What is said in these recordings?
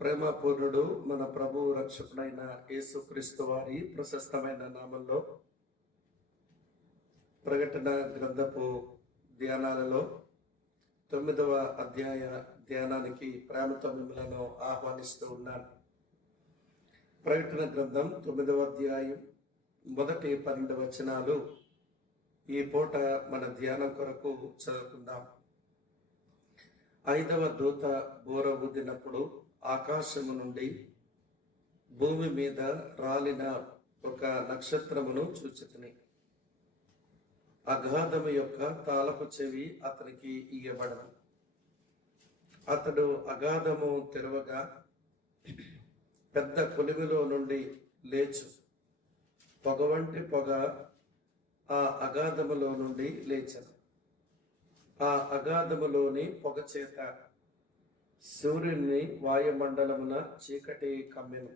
ప్రేమపూర్ణుడు మన ప్రభు రక్షకుడైన యేసుక్రీస్తు వారి ప్రశస్తమైన నామంలో ప్రకటన గ్రంథపు ధ్యానాలలో 9వ అధ్యాయ ధ్యానానికి ప్రేమతో మిమ్మలను ఆహ్వానిస్తూ ఉన్నాను. ప్రకటన గ్రంథం 9వ అధ్యాయం మొదటి 12 వచనాలు ఈ పూట మన ధ్యానం కొరకు చదువుకుందాం. 5వ దూత బూర ఊదినప్పుడు ఆకాశము నుండి భూమి మీద రాలిన ఒక నక్షత్రమును చూచితిని. అగాధము యొక్క తాళపు చెవి అతనికి ఇయ్యబడను. అతడు అగాధము తెరవగా పెద్ద కొలిమిలో నుండి లేచు పొగ వంటి పొగ ఆ అగాధములో నుండి లేచను. ఆ అగాధములోని పొగ చేత సూర్యుని వాయుమండలమున చీకటి కమ్మెను.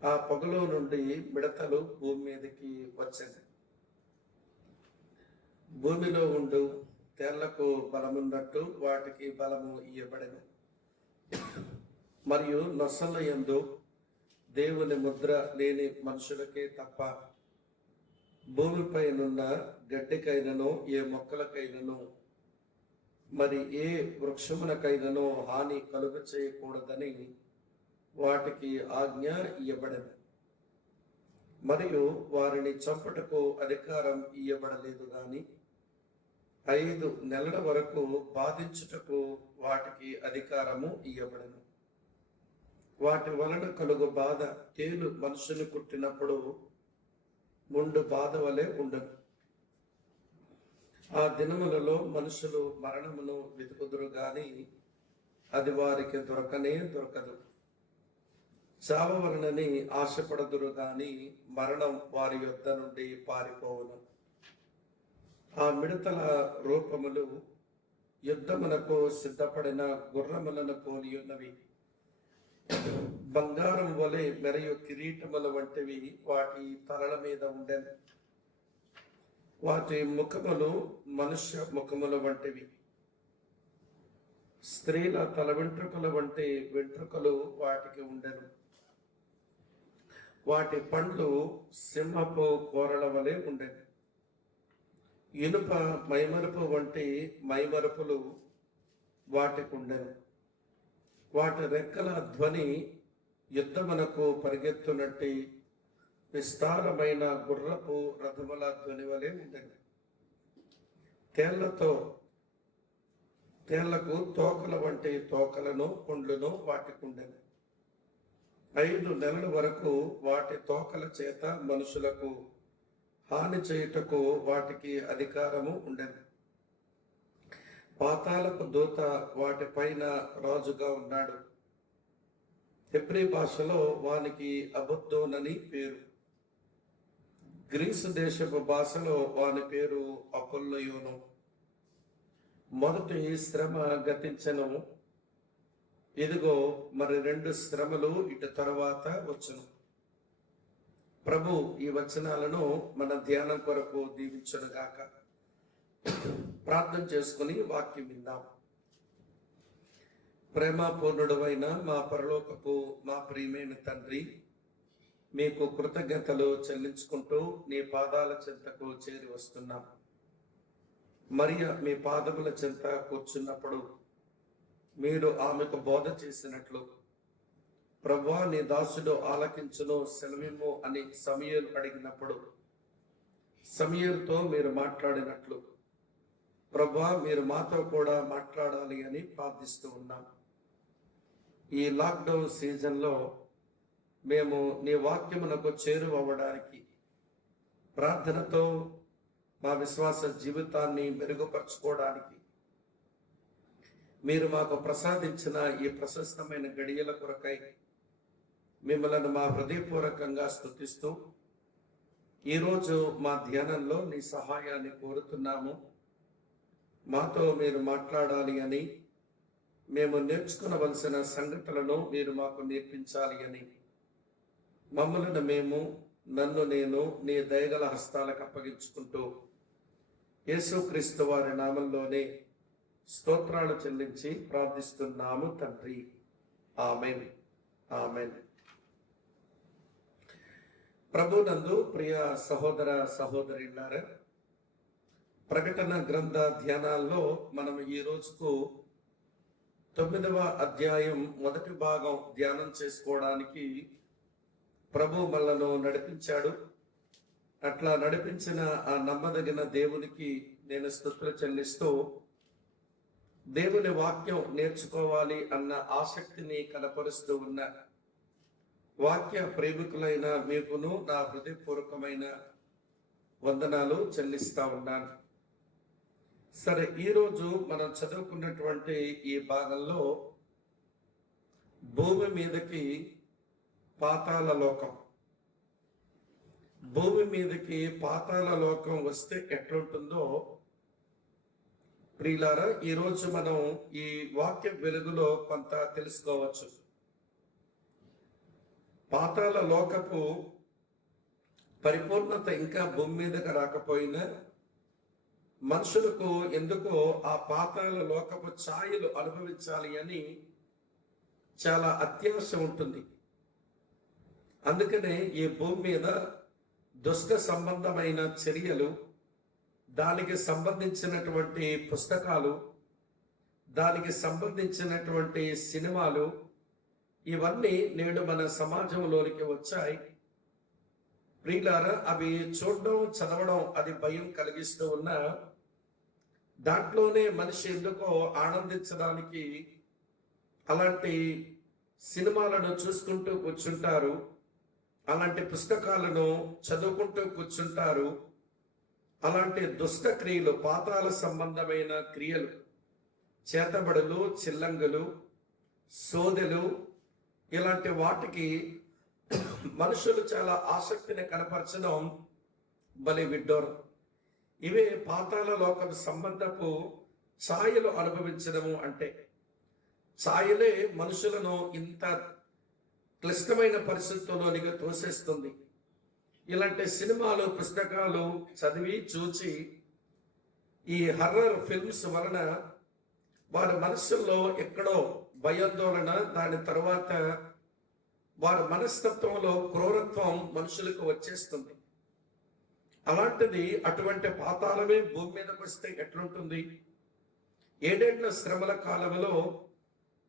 ఆ పొగలో నుండి మిడతలు భూమి మీదకి వచ్చాను. భూమిలో ఉండు తేళ్లకు బలమున్నట్టు వాటికి బలము ఇయ్యబడెను. మరియు నొసల యందు దేవుని ముద్ర లేని మనుషులకే తప్ప భూమిపైనున్న గడ్డికైనను ఏ మొక్కలకైనను మరి ఏ వృక్షమునకైనను హాని కలుగ చేయకూడదని వాటికి ఆజ్ఞ ఇయ్యబడెను. మరియు వారిని చంపుటకు అధికారం ఇయ్యబడలేదు గాని 5 నెలల వరకు బాధించుటకు వాటికి అధికారము ఇయ్యబడెను. వాటి వలన కలుగు బాధ తేలు మనుషుని కుట్టినప్పుడు ముండు బాధ వలె ఉండను. ఆ దినములలో మనుషులు మరణమును వెతుకుదురు గాని అది వారికి దొరకనే దొరకదు. చావవలనని ఆశపడదురు గాని మరణం వారి యొద్ద నుండి పారిపోవును. ఆ మిడతల రూపములు యుద్ధమునకు సిద్ధపడిన గుర్రములను పోలియున్నవి. బంగారం వలె మెరయు కిరీటముల వంటివి వాటి తలల మీద ఉండెను. వాటి ముఖములు మనుష్య ముఖముల వంటివి. స్త్రీల తల వెంట్రుకల వంటి వెంట్రుకలు వాటికి ఉండెను. వాటి పండ్లు సింహపు కోరల వలె ఉండెను. ఇనుప మైమరుపు వంటి మైమరుపులు వాటికి ఉండెను. వాటి రెక్కల ధ్వని యుద్ధమునకు పరిగెత్తునట్టి విస్తారమైన గుర్రపు రథముల ధ్వని వలె ఉండెను. తేళ్లకు తోకల వంటి తోకలను కొండ్లను వాటికి ఉండెను. 5 నెలల వరకు వాటి తోకల చేత మనుషులకు హాని చేయుటకు వాటికి అధికారము ఉండెను. పాతాళపు దూత వాటి పైన రాజుగా ఉన్నాడు. హెబ్రీ భాషలో వానికి అబద్దోనని పేరు. గ్రీసు దేశపు భాషలో వాని పేరు అపోల్లోయోను. మొదటి శ్రమ గతించెను, ఇదిగో మరి 2 శ్రమలు ఇటు తరువాత వచ్చును. ప్రభు ఈ వచనాలను మన ధ్యానం కొరకు దీవించునుగాక. ప్రార్థన చేసుకుని వాక్యం విందాం. ప్రేమపూర్ణుడైన మా పరలోకపు మా ప్రియమైన తండ్రి, మీకు కృతజ్ఞతలు చెల్లించుకుంటూ నీ పాదాల చెంతకు చేరి వస్తున్నాం. మరియ మీ పాదముల చెంత కూర్చున్నప్పుడు మీరు ఆమెకు బోధ చేసినట్లు, ప్రభువా నీ దాసుడు ఆలకించును సెలవిమ్ము అని సమూయేలు అడిగినప్పుడు సమూయేలుతో మీరు మాట్లాడినట్లు ప్రభువా మీరు మాతో కూడా మాట్లాడాలి అని ప్రార్థిస్తూ ఉన్నాం. ఈ లాక్డౌన్ సీజన్లో మేము నీ వాక్యమునకు చేరువవ్వడానికి ప్రార్థనతో మా విశ్వాస జీవితాన్ని మెరుగుపరచుకోవడానికి మీరు మాకు ప్రసాదించిన ఈ ప్రశస్తమైన గడియల కొరకై మిమ్మల్ని మా హృదయపూర్వకంగా స్తుతిస్తూ ఈరోజు మా ధ్యానంలో నీ సహాయాన్ని కోరుతున్నాము. మాతో మీరు మాట్లాడాలి అని, మేము నేర్చుకునవలసిన సంగతులను మీరు మాకు నేర్పించాలి అని మమ్మల్ని మేము నన్ను నేను నీ దయగల హస్తాలకు అప్పగించుకుంటూ యేసుక్రీస్తు వారి నామంలోనే స్తోత్రాలు చెల్లించి ప్రార్థిస్తున్నాము తండ్రి, ఆమేన్. ఆమేన్. ప్రభునందు ప్రియ సహోదర సహోదరులారా, ప్రకటన గ్రంథ ధ్యానాల్లో మనం ఈ రోజుకు 9వ అధ్యాయం మొదటి భాగం ధ్యానం చేసుకోవడానికి ప్రభు మనలను నడిపించాడు. అట్లా నడిపించిన ఆ నమ్మదగిన దేవునికి నేను స్తుతులు చెల్లిస్తూ, దేవుని వాక్యం నేర్చుకోవాలి అన్న ఆసక్తిని కనపరుస్తూ ఉన్న వాక్య ప్రేమికులైన మీకును నా హృదయపూర్వకమైన వందనాలు చెల్లిస్తా ఉన్నాను. సరే, ఈరోజు మనం చదువుకున్నటువంటి ఈ భాగంలో భూమి మీదకి పాతాళ లోకం, భూమి మీదకి పాతాళ లోకం వస్తే ఎట్లుంటుందో ప్రియులారా, ఈరోజు మనం ఈ వాక్య వెలుగులో కొంత తెలుసుకోవచ్చు. పాతాళ లోకపు పరిపూర్ణత ఇంకా భూమి మీదకి రాకపోయినా మనుషులకు ఎందుకో ఆ పాతాళ లోకపు ఛాయలు అనుభవించాలి అని చాలా అత్యాశ ఉంటుంది. అందుకనే ఈ భూమి మీద దుష్ట సంబంధమైన చర్యలు, దానికి సంబంధించినటువంటి పుస్తకాలు, దానికి సంబంధించినటువంటి సినిమాలు, ఇవన్నీ నేడు మన సమాజంలోనికి వచ్చాయి. ప్రియులారా, అవి చూడడం చదవడం అది భయం కలిగిస్తూ ఉన్నా దాంట్లోనే మనిషి ఎందుకో ఆనందించడానికి అలాంటి సినిమాలను చూసుకుంటూ కూర్చుంటారు, అలాంటి పుస్తకాలను చదువుకుంటూ కూర్చుంటారు. అలాంటి దుష్ట క్రియలు, పాతాళ సంబంధమైన క్రియలు, చేతబడులు, చిల్లంగులు, సోదెలు, ఇలాంటి వాటికి మనుషులు చాలా ఆసక్తిని కనపరచడం బలి విడ్డూరం. ఇవే పాతాళ లోకం సంబంధపు ఛాయలు అనుభవించడము అంటే. ఛాయలే మనుషులను ఇంత క్లిష్టమైన పరిస్థితుల్లోనికి తోసేస్తుంది. ఇలాంటి సినిమాలు, పుస్తకాలు చదివి చూచి ఈ హర్రర్ ఫిల్మ్స్ వలన వారి మనస్సుల్లో ఎక్కడో భయాందోళన, దాని తర్వాత వారి మనస్తత్వంలో క్రూరత్వం మనుషులకు వచ్చేస్తుంది. అలాంటిది అటువంటి పాతాళమే భూమి మీదకి వస్తే ఎట్లుంటుంది? 7 ఏళ్ల శ్రమల కాలంలో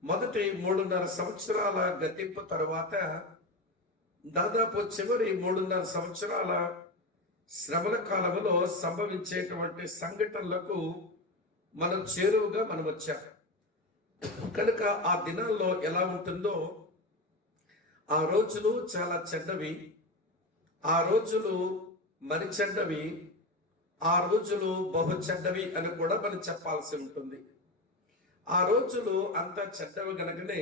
మొదటి 3.5 సంవత్సరాల గతింపు తర్వాత దాదాపు చివరి 3.5 సంవత్సరాల శ్రమల కాలంలో సంభవించేటువంటి సంఘటనలకు మనం చేరువుగా మనం వచ్చాం కనుక ఆ దినాల్లో ఎలా ఉంటుందో, ఆ రోజులు చాలా చెడ్డవి, ఆ రోజులు మరి చెడ్డవి, ఆ రోజులు బహు చెడ్డవి అని కూడా మనం చెప్పాల్సి ఉంటుంది. ఆ రోజులు అంత చెడ్డవి కనుకనే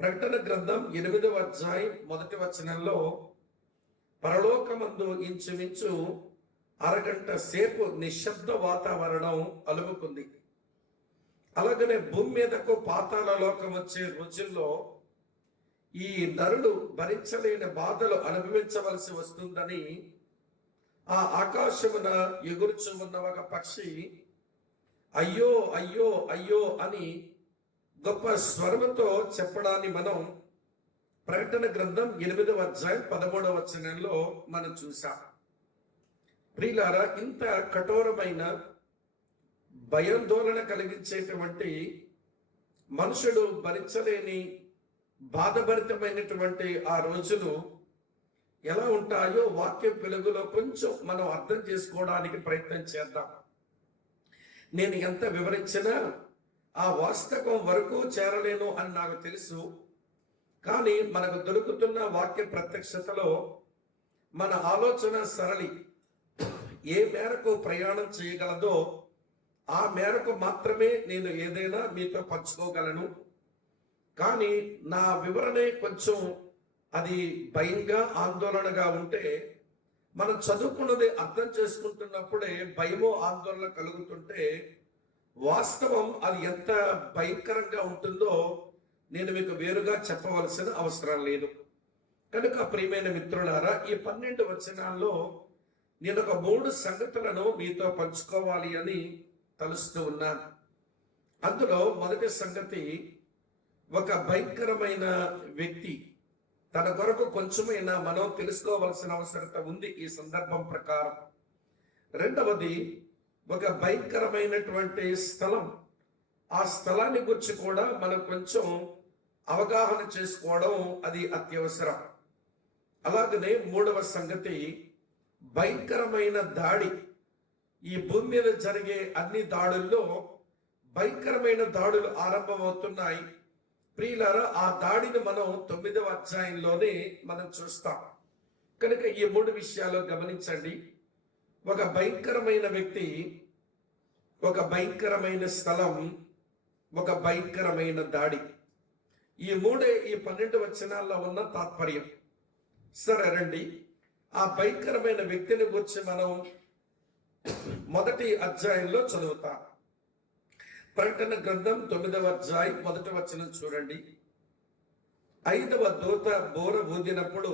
ప్రకటన గ్రంథం 8వ అధ్యాయం 1వ వచనంలో పరలోకమందు ఇంచుమించు అరగంట సేపు నిశ్శబ్ద వాతావరణం అలుముకుంది. అలాగనే భూమి మీదకు పాతాళ లోకం వచ్చే రోజుల్లో ఈ నరులు భరించలేని బాధలు అనుభవించవలసి వస్తుందని ఆ ఆకాశమున ఎగురుచు ఉన్న ఒక పక్షి అయ్యో అయ్యో అయ్యో అని గొప్ప స్వరముతో చెప్పడాన్ని మనం ప్రకటన గ్రంథం 8వ అధ్యాయం 13వ వచనంలో మనం చూసాం. ప్రియులారా, ఇంత కఠోరమైన భయాందోళన కలిగించేటువంటి, మనుషుడు భరించలేని బాధభరితమైనటువంటి ఆ రోజులు ఎలా ఉంటాయో వాక్య వెలుగులో కొంచెం మనం అర్థం చేసుకోవడానికి ప్రయత్నం చేద్దాం. నేను ఎంత వివరించినా ఆ వాస్తవం వరకు చేరలేను అని నాకు తెలుసు. కానీ మనకు దొరుకుతున్న వాక్య ప్రత్యక్షతలో మన ఆలోచన సరళి ఏ మేరకు ప్రయాణం చేయగలదో ఆ మేరకు మాత్రమే నేను ఏదైనా మీతో పంచుకోగలను. కానీ నా వివరణే కొంచెం అది భయంగా, ఆందోళనగా ఉంటే, మనం చదువుకున్నది అర్థం చేసుకుంటున్నప్పుడే భయమో ఆందోళన కలుగుతుంటే వాస్తవం అది ఎంత భయంకరంగా ఉంటుందో నేను మీకు వేరుగా చెప్పవలసిన అవసరం లేదు. కనుక ప్రియమైన మిత్రులారా, ఈ 12 వచనాల్లో నేను ఒక 3 సంగతులను మీతో పంచుకోవాలి అని తలుస్తూ ఉన్నాను. అందులో మొదటి సంగతి, ఒక భయంకరమైన వ్యక్తి. తన కొరకు కొంచెమైనా మనం తెలుసుకోవలసిన అవసరత ఉంది ఈ సందర్భం ప్రకారం. రెండవది, ఒక భయంకరమైనటువంటి స్థలం. ఆ స్థలాన్ని గురించి కూడా మనం కొంచెం అవగాహన చేసుకోవడం అది అత్యవసరం. అలాగనే మూడవ సంగతి, భయంకరమైన దాడి. ఈ భూమి మీద జరిగే అన్ని దాడుల్లో భయంకరమైన దాడులు ఆరంభమవుతున్నాయి. ప్రియులారా, ఆ దాడిని మనం 9వ అధ్యాయంలోనే మనం చూస్తాం. కనుక ఈ 3 విషయాలు గమనించండి. ఒక భయంకరమైన వ్యక్తి, ఒక భయంకరమైన స్థలం, ఒక భయంకరమైన దాడి. ఈ 3 ఈ 12 వచనాల్లో ఉన్న తాత్పర్యం. సరే రండి, ఆ భయంకరమైన వ్యక్తిని గురించి మనం మొదటి అధ్యాయంలో చదువుతాం. ప్రకటన గ్రంథం 9వ అధ్యాయం 1వ వచనం చూడండి. 5వ దూత బోర ఊదినప్పుడు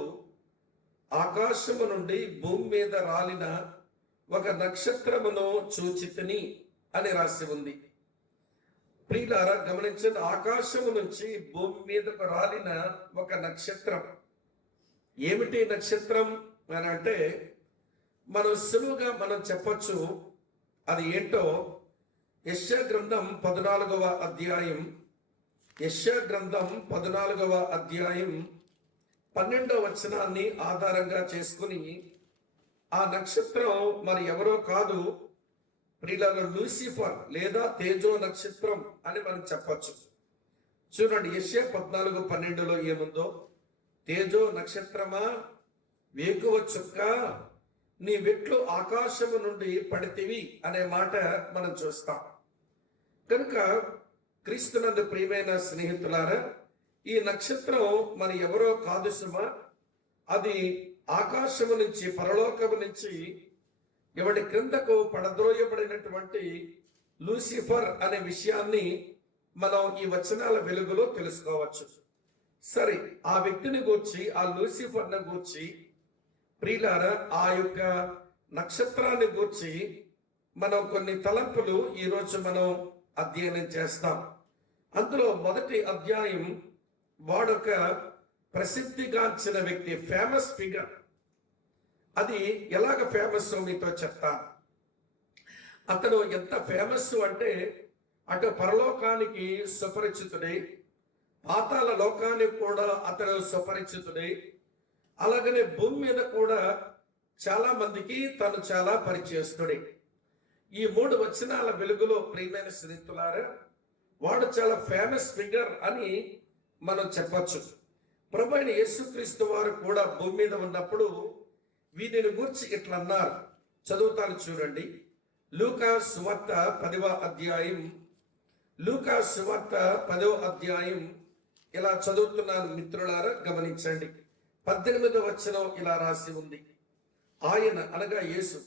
ఆకాశము నుండి భూమి మీద రాలిన ఒక నక్షత్రమును చూచితిని అని రాసి ఉంది. ప్రియులారా, గమనించండి, ఆకాశము నుంచి భూమి మీదకు రాలిన ఒక నక్షత్రం. ఏమిటి నక్షత్రం అని అంటే మనం సులువుగా మనం చెప్పొచ్చు అది ఏంటో. యెషయా గ్రంథం 14వ అధ్యాయం, యెషయా గ్రంథం 14వ అధ్యాయం 12వ వచనాన్ని ఆధారంగా చేసుకుని ఆ నక్షత్రం మరి ఎవరో కాదు, ప్రియులారా, లూసిఫర్ లేదా తేజో నక్షత్రం అని మనం చెప్పొచ్చు. చూడండి, యెషయా 14:12లో ఏముందో, తేజో నక్షత్రమా, వేకువ చుక్క, నీ వెట్లు ఆకాశము నుండి పడితివి అనే మాట మనం చూస్తాం. కనుక క్రీస్తునందు ప్రియమైన స్నేహితులారా, ఈ నక్షత్రం మరి ఎవరో కాదు సుమా, అది ఆకాశము నుంచి, పరలోకము నుంచి ఎవడి క్రిందకు పడద్రోయబడినటువంటి లూసిఫర్ అనే విషయాన్ని మనం ఈ వచనాల వెలుగులో తెలుసుకోవచ్చు. సరే, ఆ వ్యక్తిని గూర్చి, ఆ లూసిఫర్ని గూర్చి, ప్రియులారా, ఆ యొక్క నక్షత్రాన్ని గూర్చి మనం కొన్ని తలంపులు ఈరోజు మనం అధ్యయనం చేస్తాం. అందులో మొదటి అధ్యాయం, వాడొక ప్రసిద్ధిగాంచిన వ్యక్తి, ఫేమస్ ఫిగర్. అది ఎలాగ ఫేమస్ మీతో చెప్తాను. అతను ఎంత ఫేమస్ అంటే, అటు పరలోకానికి సుపరిచితుడై, పాతాళ లోకానికి కూడా అతను సుపరిచితుడై, అలాగనే భూమి మీద కూడా చాలా మందికి తను చాలా పరిచయస్తుడే. ఈ 3 వచనాల వెలుగులో ప్రియమైన స్నేహితులారా, వాడు చాలా ఫేమస్ ఫిగర్ అని మనం చెప్పచ్చు. ప్రభువైన యేసుక్రీస్తు వారు కూడా భూమి మీద ఉన్నప్పుడు వీరిని గురించి ఇట్లా అన్నారు. చదువుతాను చూడండి. లూకా సువార్త 10వ అధ్యాయం, లూకా సువార్త 10వ అధ్యాయం ఇలా చదువుతున్నాను మిత్రులారా, గమనించండి. 18వ వచనం ఇలా రాసి ఉంది. ఆయన అనగా యేసు,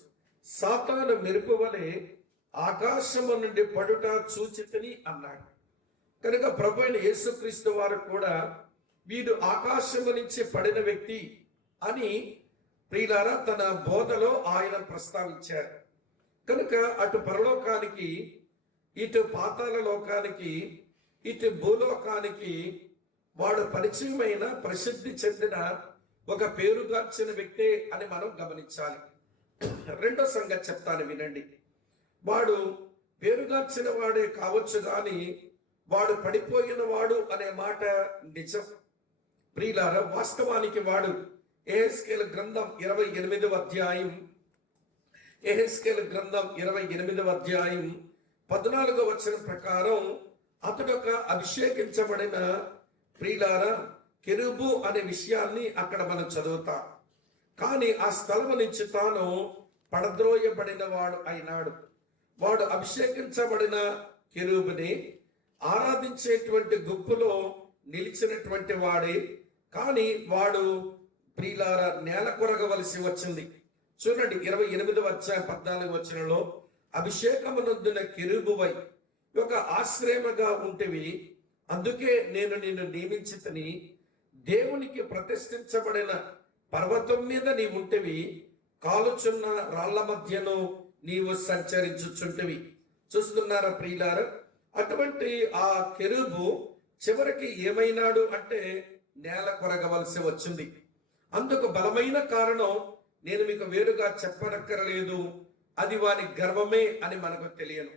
సాతాను మెరుపు వలె ఆకాశము నుండి పడుట చూచితిని అన్నాడు. కనుక ప్రభువైన యేసుక్రీస్తు వారు కూడా వీడు ఆకాశము నుంచి పడిన వ్యక్తి అని ప్రియులారా తన బోధలో ఆయన ప్రస్తావించారు. కనుక అటు పరలోకానికి, ఇటు పాతాళ లోకానికి, ఇటు భూలోకానికి వాడు పరిచయమైన, ప్రసిద్ధి చెందిన, ఒక పేరుగార్చిన వ్యక్తే అని మనం గమనించాలి. రెండో సంగతి చెప్తాను వినండి. వాడు పేరుగార్చిన వాడే కావచ్చు కానీ వాడు పడిపోయిన వాడు అనే మాట నిజం. ప్రియులారా, వాస్తవానికి వాడు యెహెజ్కేలు గ్రంథం 28వ అధ్యాయం, యెహెజ్కేలు గ్రంథం 28వ అధ్యాయం 14వ వచనం ప్రకారం అతడొక అభిషేకించబడిన, ప్రియులారా, కెరూబు అనే విషయాన్ని అక్కడ మనం చదువుతాం. కానీ ఆ స్థలం నుంచి తాను పడద్రోయబడిన వాడు అయినాడు. వాడు అభిషేకించబడిన కెరూబుని ఆరాధించేటువంటి గుంపులో నిలిచినటువంటి వాడే. కానీ వాడు ప్రియులారా నేల కొరగవలసి వచ్చింది. చూడండి, 28వ అధ్యాయం 14వ వచనంలో, అభిషేకమునొందిన కెరూబువై ఒక ఆశ్రయముగా ఉంటివి, అందుకే నేను నిన్ను నియమించితిని. దేవునికి ప్రతిష్ఠించబడిన పర్వతం మీద నీవు ఉంటివి, కాలుచున్న రాళ్ల మధ్యను నీవు సంచరించుచుంటివి. చూస్తున్నారా ప్రియులారా, అటువంటి ఆ కెరూబు చివరికి ఏమైనాడు అంటే నేల కొరగవలసి వచ్చింది. అందుకు బలమైన కారణం నేను మీకు వేరుగా చెప్పనక్కరలేదు, అది వాని గర్వమే అని మనకు తెలియను.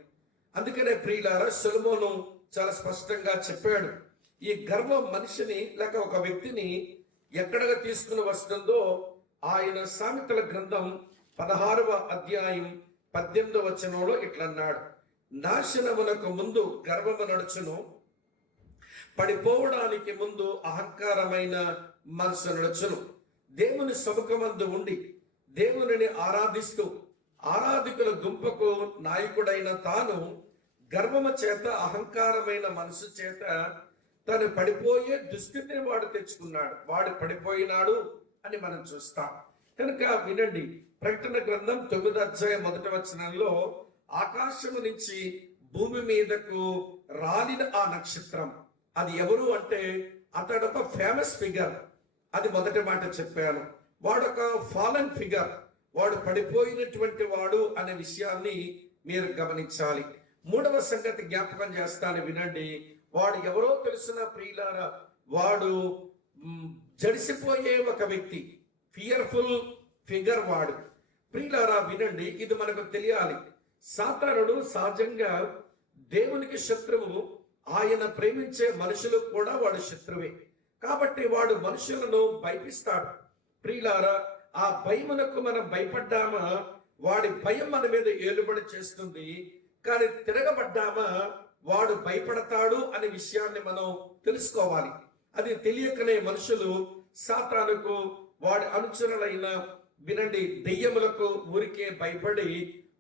అందుకనే ప్రియులారా, సొలొమోను చాలా స్పష్టంగా చెప్పాడు, ఈ గర్వం మనిషిని లేక ఒక వ్యక్తిని ఎక్కడగా తీసుకుని వస్తుందో ఆయన సామెతల గ్రంథం 16వ అధ్యాయం 18వ వచనంలో ఇట్లన్నాడు, నాశనమునకు ముందు గర్వము నడుచును, పడిపోవడానికి ముందు అహంకారమైన మనసు నడుచును. దేవుని సముఖమందు ఉండి దేవునిని ఆరాధిస్తూ ఆరాధికుల గుంపుకు నాయకుడైన తాను గర్వము చేత అహంకారమైన మనసు చేత తను పడిపోయే దుస్థితిని వాడు తెచ్చుకున్నాడు, వాడు పడిపోయినాడు అని మనం చూస్తాం. కనుక వినండి, ప్రకటన గ్రంథం 9వ అధ్యాయం 1వ వచనంలో ఆకాశము నుంచి భూమి మీదకు రాలిన ఆ నక్షత్రం అది ఎవరు అంటే అతడు ఒక ఫేమస్ ఫిగర్. అది మొదటి మాట చెప్పాను. వాడొక ఫాలన్ ఫిగర్, వాడు పడిపోయినటువంటి వాడు అనే విషయాన్ని మీరు గమనించాలి. మూడవ సంగతి జ్ఞాపకం చేస్తాను, వినండి. వాడు ఎవరో తెలిసిన ప్రియులారా, వాడు జడిసిపోయే ఒక వ్యక్తి, ఫియర్ఫుల్ ఫిగర్ వాడు. ప్రియులారా వినండి, ఇది మనకు తెలియాలి. సాతానుడు సహజంగా దేవునికి శత్రువు, ఆయన ప్రేమించే మనుషులకు కూడా వాడు శత్రువే. కాబట్టి వాడు మనుషులను భయపిస్తాడు. ప్రియులారా, ఆ భయమునకు మనం భయపడ్డామా వాడి భయం మన మీద ఏలుబడి చేస్తుంది, కానీ తిరగబడ్డామా వాడు భయపడతాడు అనే విషయాన్ని మనం తెలుసుకోవాలి. అది తెలియకనే మనుషులు సాతానుకు వాడి అనుచరులైన వినండి దెయ్యములకు ఊరికే భయపడి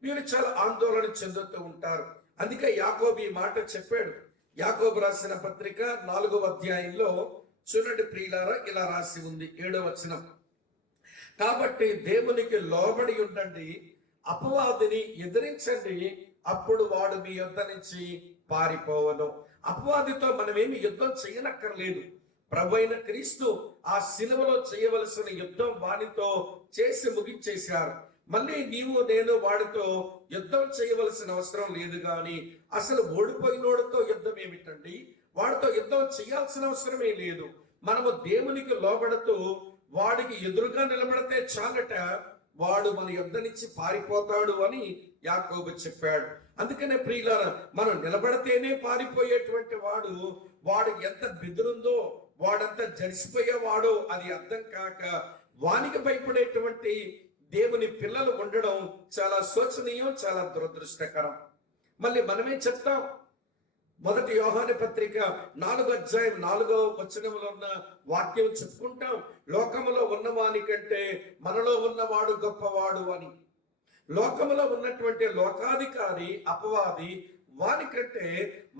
వీరు చాలా ఆందోళన చెందుతూ ఉంటారు. అందుకే యాకోబు ఈ మాట చెప్పాడు. యాకోబు రాసిన పత్రిక 4వ అధ్యాయంలో చూడండి ప్రియులారా, ఇలా రాసి ఉంది 7వ వచనం, కాబట్టి దేవునికి లోబడి ఉండండి, అపవాదిని ఎదిరించండి, అప్పుడు వాడు మీ యుద్ధ నుంచి పారిపోవను. అపవాదితో మనమేమి యుద్ధం చేయనక్కర్లేదు. ప్రభు అయిన క్రీస్తు ఆ శిలువలో చేయవలసిన యుద్ధం వాడితో చేసి ముగించేశారు. మళ్ళీ నీవు నేను వాడితో యుద్ధం చేయవలసిన అవసరం లేదు. కానీ అసలు ఓడిపోయినోడితో యుద్ధం ఏమిటండి? వాడితో యుద్ధం చేయాల్సిన అవసరమే లేదు. మనము దేవునికి లోబడుతూ వాడికి ఎదురుగా నిలబడితే చాలట, వాడు మన యుద్ధ నుంచి పారిపోతాడు అని యాకోబు చెప్పాడు. అందుకనే ప్రియులారా, మనం నిలబడితేనే పారిపోయేటువంటి వాడు ఎంత బెదురుందో, వాడంత జడిసిపోయేవాడో అది అర్థం కాక వానికి భయపడేటువంటి దేవుని పిల్లలు ఉండడం చాలా శోచనీయం, చాలా దురదృష్టకరం. మళ్ళీ మనమే చెప్తాం, 1 యోహాను పత్రిక 4వ అధ్యాయం 4వ వచనంలో ఉన్న వాక్యం చెప్పుకుంటాం, లోకములో ఉన్నవాని కంటే మనలో ఉన్నవాడు గొప్పవాడు అని. లోకములో ఉన్నటువంటి లోకాధికారి అపవాది వానికంటే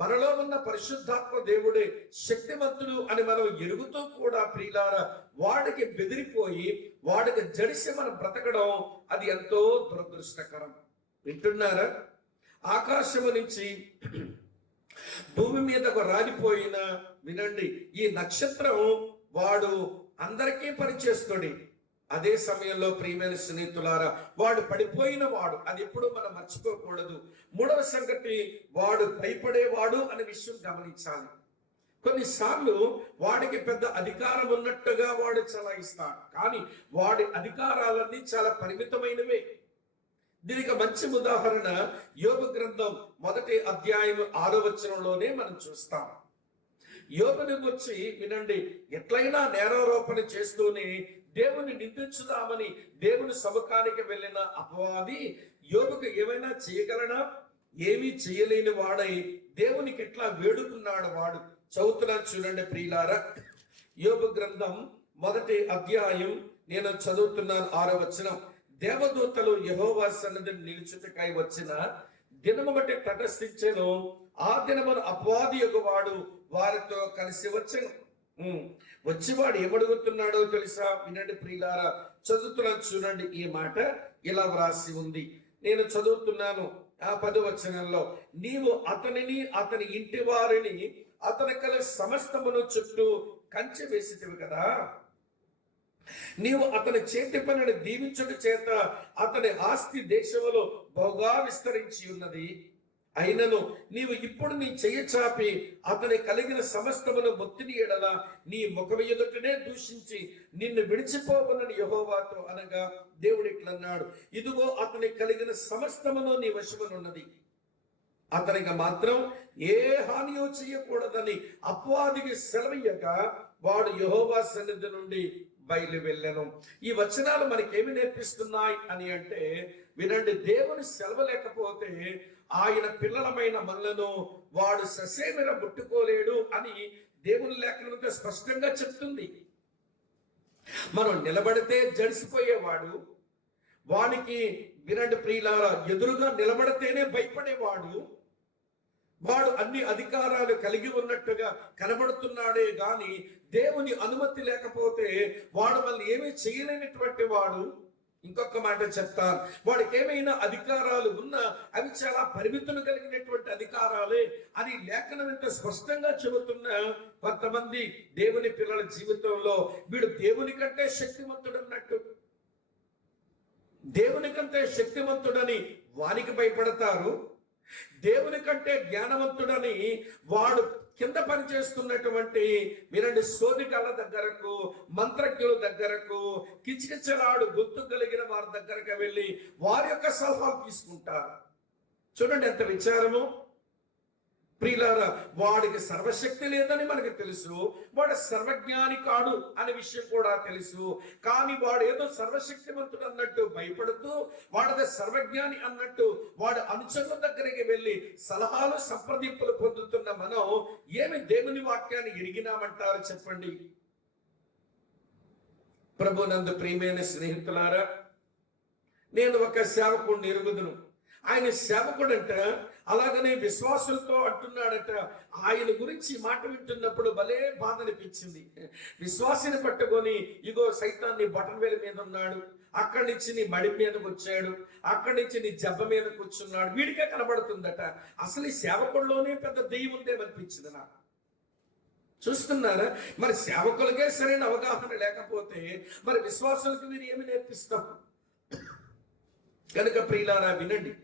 మనలో ఉన్న పరిశుద్ధాత్మ దేవుడే శక్తిమంతుడు అని మనం ఎరుగుతూ కూడా ప్రియులారా వాడికి బెదిరిపోయి వాడికి జడిసి మనం బ్రతకడం అది ఎంతో దురదృష్టకరం. వింటున్నారా? ఆకాశము నుంచి భూమి మీదకు రాలిపోయిన వినండి ఈ నక్షత్రం వాడు అందరికీ పనిచేస్తుడి. అదే సమయంలో ప్రియమైన స్నేహితులారా, వాడు పడిపోయిన వాడు, అది ఎప్పుడు మనం మర్చిపోకూడదు. మూడవ సంగతి, వాడు భయపడేవాడు అనే విషయం గమనించాలి. కొన్నిసార్లు వాడికి పెద్ద అధికారం ఉన్నట్టుగా వాడు చలాయిస్తాడు, కానీ వాడి అధికారాలన్నీ చాలా పరిమితమైనవే. దీనికి మంచి ఉదాహరణ యోబు గ్రంథం 1వ అధ్యాయం 6వ వచనంలోనే మనం చూస్తాం. యోబుని వచ్చి వినండి, ఎట్లయినా నేరారోపణ చేస్తూనే దేవుని నిందించుదామని దేవుని సముఖానికి వెళ్ళిన అపవాది యోబుకు ఏమైనా చేయగలనా? ఏమీ చేయలేని వాడై దేవునికి ఎట్లా వేడుకున్నాడు వాడు. చదువుతున్నాను చూడండి ప్రియులారా, యోబు గ్రంథం 1వ అధ్యాయం నేను చదువుతున్నాను 6వ వచనం. దేవదూతలు యెహోవా సన్నిధిని నిలుచుటకై వచ్చిన దినము బట్టి తటస్థించెను, ఆ దినమును అపవాది యొక్కవాడు వారితో కలిసి వచ్చెను. వచ్చేవాడు ఏమడుగుతున్నాడో తెలుసా? వినండి ప్రియులారా, చదువుతున్నాను చూడండి. ఈ మాట ఇలా వ్రాసి ఉంది, నేను చదువుతున్నాను. ఆ 10వ వచనంలో, నీవు అతనిని అతని ఇంటి వారిని అతని కల సమస్తమును చుట్టూ కంచె వేసితివి కదా, నీవు అతని చేతి పనిని దీవించుట చేత అతని ఆస్తి దేశంలో బహుగా విస్తరించి ఉన్నది. అయినను నీవు ఇప్పుడు నీ చెయ్యి చాపి అతని కలిగిన సమస్తమును మొత్తిని ఎడల నీ ముఖం ఎదుటనే దూషించి నిన్ను విడిచిపోవనని యెహోవాతో అనగా దేవుడు ఇట్లన్నాడు, ఇదిగో అతని కలిగిన సమస్తమును నీ వశమునున్నది, అతనికి మాత్రం ఏ హానియో చేయకూడదని అపవాదికి సెలవీయగా వాడు యెహోవా సన్నిధి నుండి బయలు వెళ్ళెను. ఈ వచనాలు మనకేమి నేర్పిస్తున్నాయి అని అంటే, వినండి, దేవుని సెలవు లేకపోతే ఆయన పిల్లలమైన మనలను వాడు ససేమిర ముట్టుకోలేడు అని దేవుని లేఖనంతో స్పష్టంగా చెప్తుంది. మనం నిలబడితే జడిసిపోయేవాడు, వానికి వినండి ప్రియులారా, ఎదురుగా నిలబడితేనే భయపడేవాడు, వాడు అన్ని అధికారాలు కలిగి ఉన్నట్టుగా కనబడుతున్నాడే గాని దేవుని అనుమతి లేకపోతే వాడు మళ్ళీ ఏమీ చేయలేనటువంటి వాడు. ఇంకొక మాట చెప్తాను, వాడికి ఏమైనా అధికారాలు ఉన్నా అవి చాలా పరిమితులు కలిగినటువంటి అధికారాలే అని లేఖనం ఎంత స్పష్టంగా చెబుతున్న కొంతమంది దేవుని పిల్లల జీవితంలో వీడు దేవుని కంటే శక్తివంతుడు అన్నట్టు, దేవుని కంటే శక్తివంతుడని వానికి భయపడతారు, దేవుని కంటే జ్ఞానవంతుడని వాడు కింద పనిచేస్తున్నటువంటి వినండి సోదిగాళ్ళ దగ్గరకు, మంత్రజ్ఞుల దగ్గరకు, కిచకిచలాడు గొంతు కలిగిన వారి దగ్గరకు వెళ్ళి వారి యొక్క సలహాలు తీసుకుంటారు. చూడండి ఎంత విచారము ప్రియులారా. వాడికి సర్వశక్తి లేదని మనకు తెలుసు, వాడు సర్వజ్ఞాని కాడు అనే విషయం కూడా తెలుసు. కానీ వాడు ఏదో సర్వశక్తివంతుడు అన్నట్టు భయపడుతూ, వాడది సర్వజ్ఞాని అన్నట్టు వాడు అనుచరుల దగ్గరికి వెళ్ళి సలహాలు సంప్రదింపులు పొందుతున్న మనం ఏమి దేవుని వాక్యాన్ని ఎరిగినామంటారు చెప్పండి? ప్రభునందు ప్రియమైన స్నేహితులారా, నేను ఒక సేవకుడిని ఎరుగుదును. ఆయన సేవకుడంట, అలాగనే విశ్వాసులతో అంటున్నాడట. ఆయన గురించి మాట వింటున్నప్పుడు భలే బాధ అనిపించింది. విశ్వాసిని పట్టుకొని ఇగో సైతాన్ని బొటనవేలు మీద ఉన్నాడు, అక్కడి నుంచి నీ మడి మీదకి వచ్చాడు, అక్కడి నుంచి నీ జబ్బ మీద కూర్చున్నాడు, వీడికే కనబడుతుందట. అసలు ఈ సేవకుల్లోనే పెద్ద దెయ్యం ఉందేమనిపించింది నాకు. చూస్తున్నారా? మరి సేవకులకే సరైన అవగాహన లేకపోతే మరి విశ్వాసులకు మీరు ఏమి నేర్పిస్తాం? కనుక ప్రియులారా వినండి,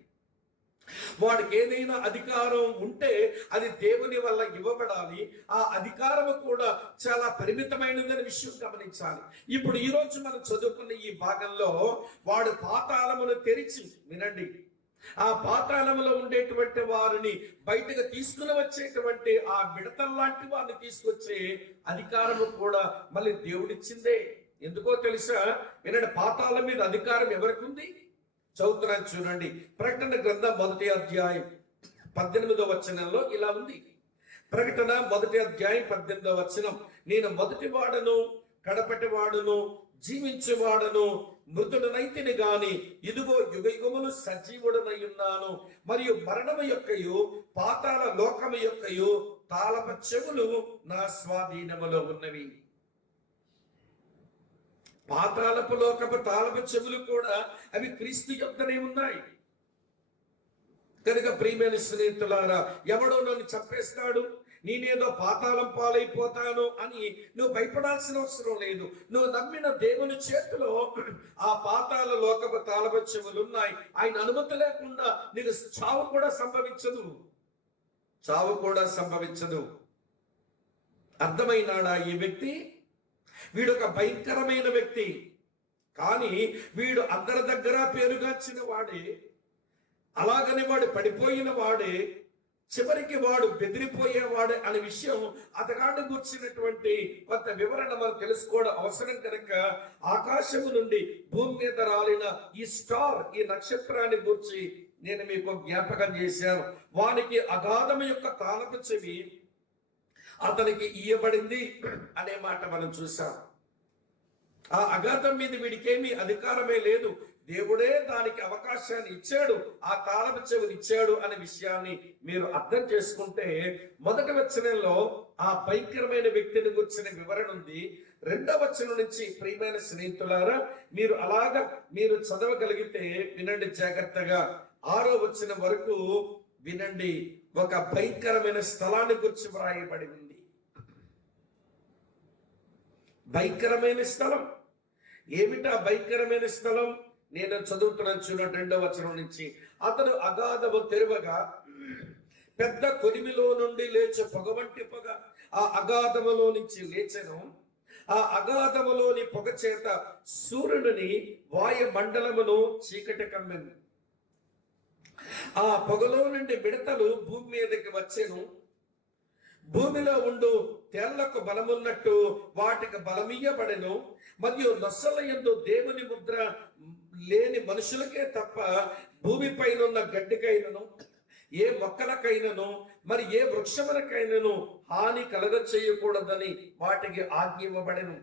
వాడికి ఏదైనా అధికారం ఉంటే అది దేవుని వల్ల ఇవ్వబడాలి. ఆ అధికారము కూడా చాలా పరిమితమైనదని విషయం గమనించాలి. ఇప్పుడు ఈ రోజు మనం చదువుకున్న ఈ భాగంలో వాడు పాతాళమును తెరిచి, వినండి, ఆ పాతాళములో ఉండేటువంటి వారిని బయటకు తీసుకుని వచ్చేటువంటి ఆ మిడతల లాంటి వారిని తీసుకొచ్చే అధికారము కూడా మళ్ళీ దేవుడిచ్చిందే. ఎందుకో తెలుసా? వినండి, పాతాళం మీద అధికారం ఎవరికి ఉంది? చదువుతున్నాను చూడండి. ప్రకటన గ్రంథం 1వ అధ్యాయం 18వ వచనంలో ఇలా ఉంది. ప్రకటన 1వ అధ్యాయం 18వ వచనం, నేను మొదటి వాడను కడపటి వాడును జీవించేవాడను మృతుడనైతిని గాని ఇదిగో యుగయుగములు సజీవుడనై ఉన్నాను, మరియు మరణము యొక్కయు పాతాళ లోకము యొక్కయు తాళపు చెవులు నా స్వాధీనములో ఉన్నవి. పాతాళపు లోకపు తాళపు చెవులు కూడా అవి క్రీస్తు యొద్దనే ఉన్నాయి. కనుక ప్రియమైన స్నేహితులారా, ఎవడో నన్ను చంపేస్తాడు, నేనేదో పాతాళం పాలైపోతాను అని నువ్వు భయపడాల్సిన అవసరం లేదు. నువ్వు నమ్మిన దేవుని చేతిలో ఆ పాతాళ లోకపు తాళపు చెవులు ఉన్నాయి. ఆయన అనుమతి లేకుండా నీకు చావు కూడా సంభవించదు, చావు కూడా సంభవించదు. అర్థమైనాడా ఈ వ్యక్తి? వీడొక భయంకరమైన వ్యక్తి, కానీ వీడు అందరి దగ్గర పేరుగాంచిన వాడే, అలాగని వాడు పడిపోయిన వాడే, చివరికి వాడు బెదిరిపోయేవాడే అనే విషయం అతగాడు కూర్చున్నటువంటి కొంత వివరణ మనం తెలుసుకోవడం అవసరం. కనుక ఆకాశము నుండి భూమి మీద రాలిన ఈ స్టార్, ఈ నక్షత్రాన్ని గురించి నేను మీకు జ్ఞాపకం చేశాను. వానికి అగాధము యొక్క తాళపు చెవి అతనికి ఇయ్యబడింది అనే మాట మనం చూసాం. ఆ అగాధం మీద వీడికేమీ అధికారమే లేదు, దేవుడే దానికి అవకాశాన్ని ఇచ్చాడు, ఆ తాళపు చెవిని ఇచ్చాడు అనే విషయాన్ని మీరు అర్థం చేసుకుంటే, మొదటి వచనంలో ఆ భయంకరమైన వ్యక్తిని గురించిన వివరణ ఉంది. రెండవ వచనం నుంచి ప్రియమైన స్నేహితులారా మీరు అలాగా మీరు చదవగలిగితే వినండి జాగ్రత్తగా. 6వ వచనం వరకు వినండి. ఒక భయంకరమైన స్థలాన్ని గురించి వ్రాయబడి ఉంది. భయంకరమైన స్థలం ఏమిటా? భయంకరమైన స్థలం నేను చదువుతున్నాను చూడండి 2వ వచనం నుంచి. అతడు అగాధము తెరవగా పెద్ద కొలిమిలో నుండి లేచే పొగ వంటి పొగ ఆ అగాధములో నుంచి లేచెను. ఆ అగాధములోని పొగ చేత సూర్యుడిని వాయుమండలమును చీకటి కమ్మెను. ఆ పొగలో నుండి మిడతలు భూమి మీదకి వచ్చెను. భూమిలో ఉండు తేళ్లకు బలమున్నట్టు వాటికి బలమియ్యబడెను. మరియు నొసల యందు దేవుని ముద్ర లేని మనుషులకే తప్ప భూమిపైనున్న గడ్డికైనను ఏ మొక్కలకైనను మరి ఏ వృక్షములకైనను హాని కలగ చేయకూడదని వాటికి ఆజ్ఞ ఇవ్వబడెను.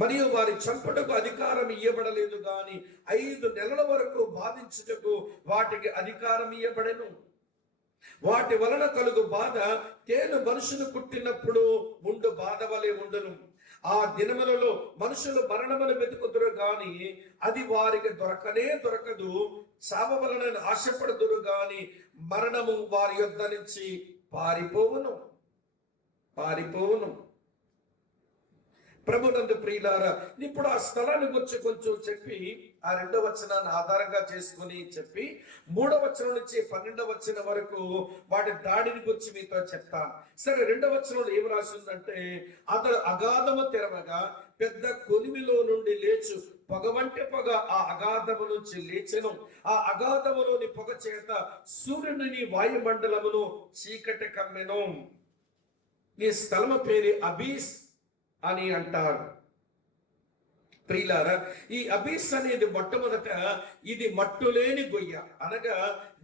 మరియు వారి చంపుటకు అధికారం ఇవ్వబడలేదు గాని 5 నెలల వరకు బాధించుటకు వాటికి అధికారం ఇవ్వబడెను. వాటి వలన కలుగు బాధ తేలు మనుషులు కుట్టినప్పుడు ఉండు బాధ వలె ఉండును. ఆ దినములలో మనుషులు మరణమును వెతుకుదురు గాని అది వారికి దొరకనే దొరకదు. చావవలనని ఆశపడుదురు గాని మరణము వారి యొద్ద నుంచి పారిపోవును. ప్రభునందు ప్రియులారా, ఇప్పుడు ఆ స్థలాన్ని గురించి కొంచెం చెప్పి ఆ 2వ వచనాన్ని ఆధారంగా చేసుకుని చెప్పి 3వ వచనం నుంచి 12వ వచనం వరకు వాటి దాడిని గురించి మీతో చెప్తాను. సరే, 2వ వచనంలో ఏం రాసిందంటే, అతడు అగాధము తెరవగా పెద్ద కొలిమిలో నుండి లేచు పొగ వంటి పొగ ఆ అగాధము నుంచి లేచెను. ఆ అగాధములోని పొగ చేత సూర్యుని వాయుమండలమును చీకటి కమ్మెను. ఈ స్థలము పేరు అబీస్ అని అంటారు. ప్రియులారా, ఈ అబీస్ అనేది మొట్టమొదట ఇది మట్టులేని గొయ్య, అనగా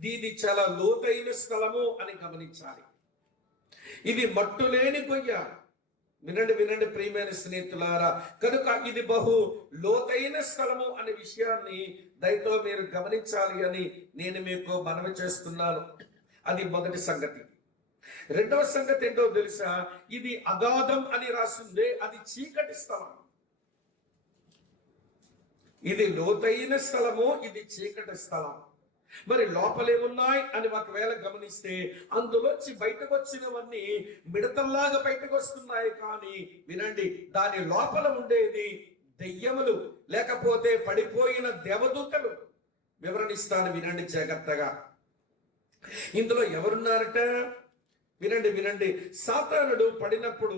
దీని చాలా లోతైన స్థలము అని గమనించాలి. ఇది మట్టులేని గొయ్య. వినండి ప్రియమైన స్నేహితులారా, కనుక ఇది బహు లోతైన స్థలము అనే విషయాన్ని దయతో మీరు గమనించాలి అని నేను మీకు మనవి చేస్తున్నాను. అది మొదటి సంగతి. 2వ సంగతి ఏంటో తెలుసా? ఇది అగాధం అని రాసిందే, అది చీకటి స్థలం. ఇది లోతైన స్థలము, ఇది చీకటి స్థలం. మరి లోపలేమున్నాయి అని ఒకవేళ గమనిస్తే అందులోంచి బయటకు వచ్చినవన్నీ మిడతల్లాగా బయటకు వస్తున్నాయి. కానీ వినండి, దాని లోపల ఉండేది దెయ్యములు, లేకపోతే పడిపోయిన దేవదూతలు. వివరణిస్తాను, వినండి జాగ్రత్తగా. ఇందులో ఎవరున్నారట? వినండి. సాతానుడు పడినప్పుడు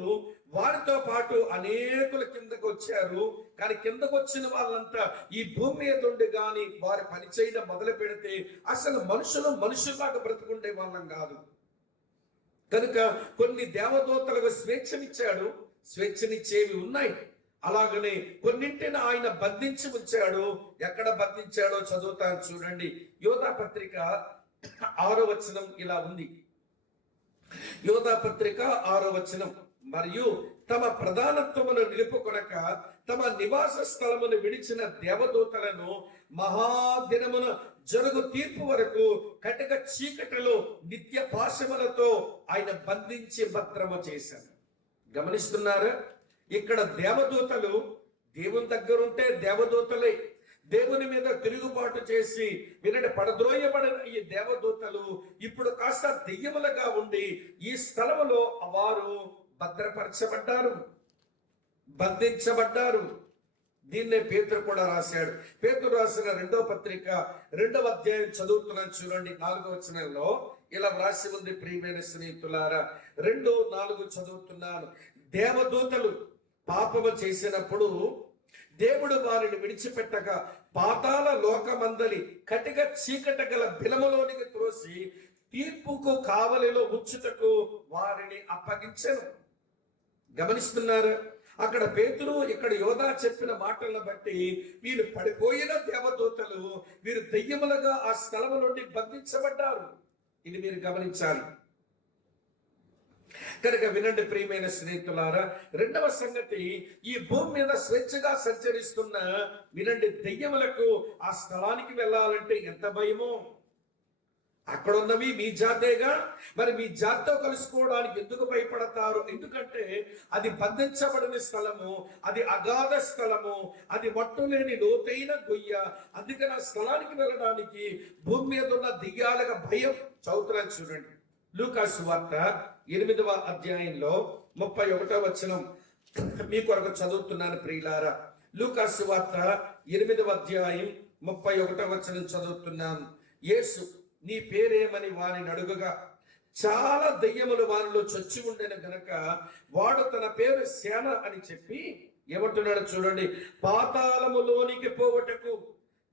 వారితో పాటు అనేకులు కిందకు వచ్చారు. కానీ కిందకు వచ్చిన వాళ్ళంతా ఈ భూమి మీద ఉండి కానీ వారి పని చేయడం మొదలు పెడితే అసలు మనుషులాగా బ్రతుకుండే వాళ్ళం కాదు. కనుక కొన్ని దేవదూతలకు స్వేచ్ఛనిచ్చాడు, స్వేచ్ఛనిచ్చేవి ఉన్నాయి. అలాగనే కొన్నింటిని ఆయన బంధించి ఉంచాడు. ఎక్కడ బంధించాడో చదువుతాను చూడండి. యోధా పత్రిక 6వ వచనం ఇలా ఉంది. యోధా పత్రిక 6వ వచనం, మరియు తమ ప్రధానత్వమును నిలుపుకొనక తమ నివాస స్థలమును విడిచిన దేవదూతలను మహాదినమున జరుగు తీర్పు వరకు కటిక చీకటిలో నిత్య పాశములతో ఆయన బంధించి భద్రము చేశారు. గమనిస్తున్నారా? ఇక్కడ దేవదూతలు దేవుని దగ్గరుంటే దేవదూతలే. దేవుని మీద తిరుగుబాటు చేసి పడద్రోయబడిన ఈ దేవదూతలు ఇప్పుడు కాస్త దెయ్యములుగా ఉండి ఈ స్థలములో వారు భద్రపరచబడ్డారు, బంధించబడ్డారు. దీన్నే పేతురు కూడా రాశాడు. పేతురు రాసిన 2వ పత్రిక 2వ అధ్యాయం చదువుతున్నాను చూడండి. 4వ వచనంలో ఇలా వ్రాసి ఉంది. ప్రియమైన స్నేహితులారా, 2:4 చదువుతున్నాను. దేవదూతలు పాపము చేసినప్పుడు దేవుడు వారిని విడిచిపెట్టక పాతాళ లోకమందలి కటిక చీకట గల బిలములోనికి త్రోసి తీర్పుకు కావలిలో ఉంచుటకు వారిని అప్పగించెను. గమనిస్తున్నారు? అక్కడ పేతురు, ఇక్కడ యోధా చెప్పిన మాటలను బట్టి వీరు పడిపోయిన దేవదూతలు వీరు దెయ్యములుగా ఆ స్థలము నుండి బంధించబడ్డారు. ఇది మీరు గమనించాలి. కనుక వినండి ప్రియమైన స్నేహితులారా, 2వ సంగతి, ఈ భూమి మీద స్వేచ్ఛగా సంచరిస్తున్న దెయ్యములకు ఆ స్థలానికి వెళ్ళాలంటే ఎంత భయమో. అక్కడ ఉన్నవి మీ జాతేగా, మరి మీ జాతితో కలుసుకోవడానికి ఎందుకు భయపడతారు? ఎందుకంటే అది బంధించబడిన స్థలము, అది అగాధ స్థలము, అది మట్టులేని లోతైన గొయ్య. అందుకని ఆ స్థలానికి వెళ్ళడానికి భూమి మీద ఉన్న దెయ్యాలకు భయం. చదువుతున్నాను చూడండి. లూకా సువార్త 8వ అధ్యాయంలో 31వ వచనం మీ కొరకు చదువుతున్నాను ప్రియులారా. లూకా సువార్త 8వ అధ్యాయం 31వ వచనం చదువుతున్నాను. యేసు నీ పేరేమని వారిని అడుగగా చాలా దెయ్యములు వారిలో చచ్చి ఉండెను గనక వాడు తన పేరు సేన అని చెప్పి ఏమంటున్నాడు చూడండి, పాతాళములోనికి పోవటకు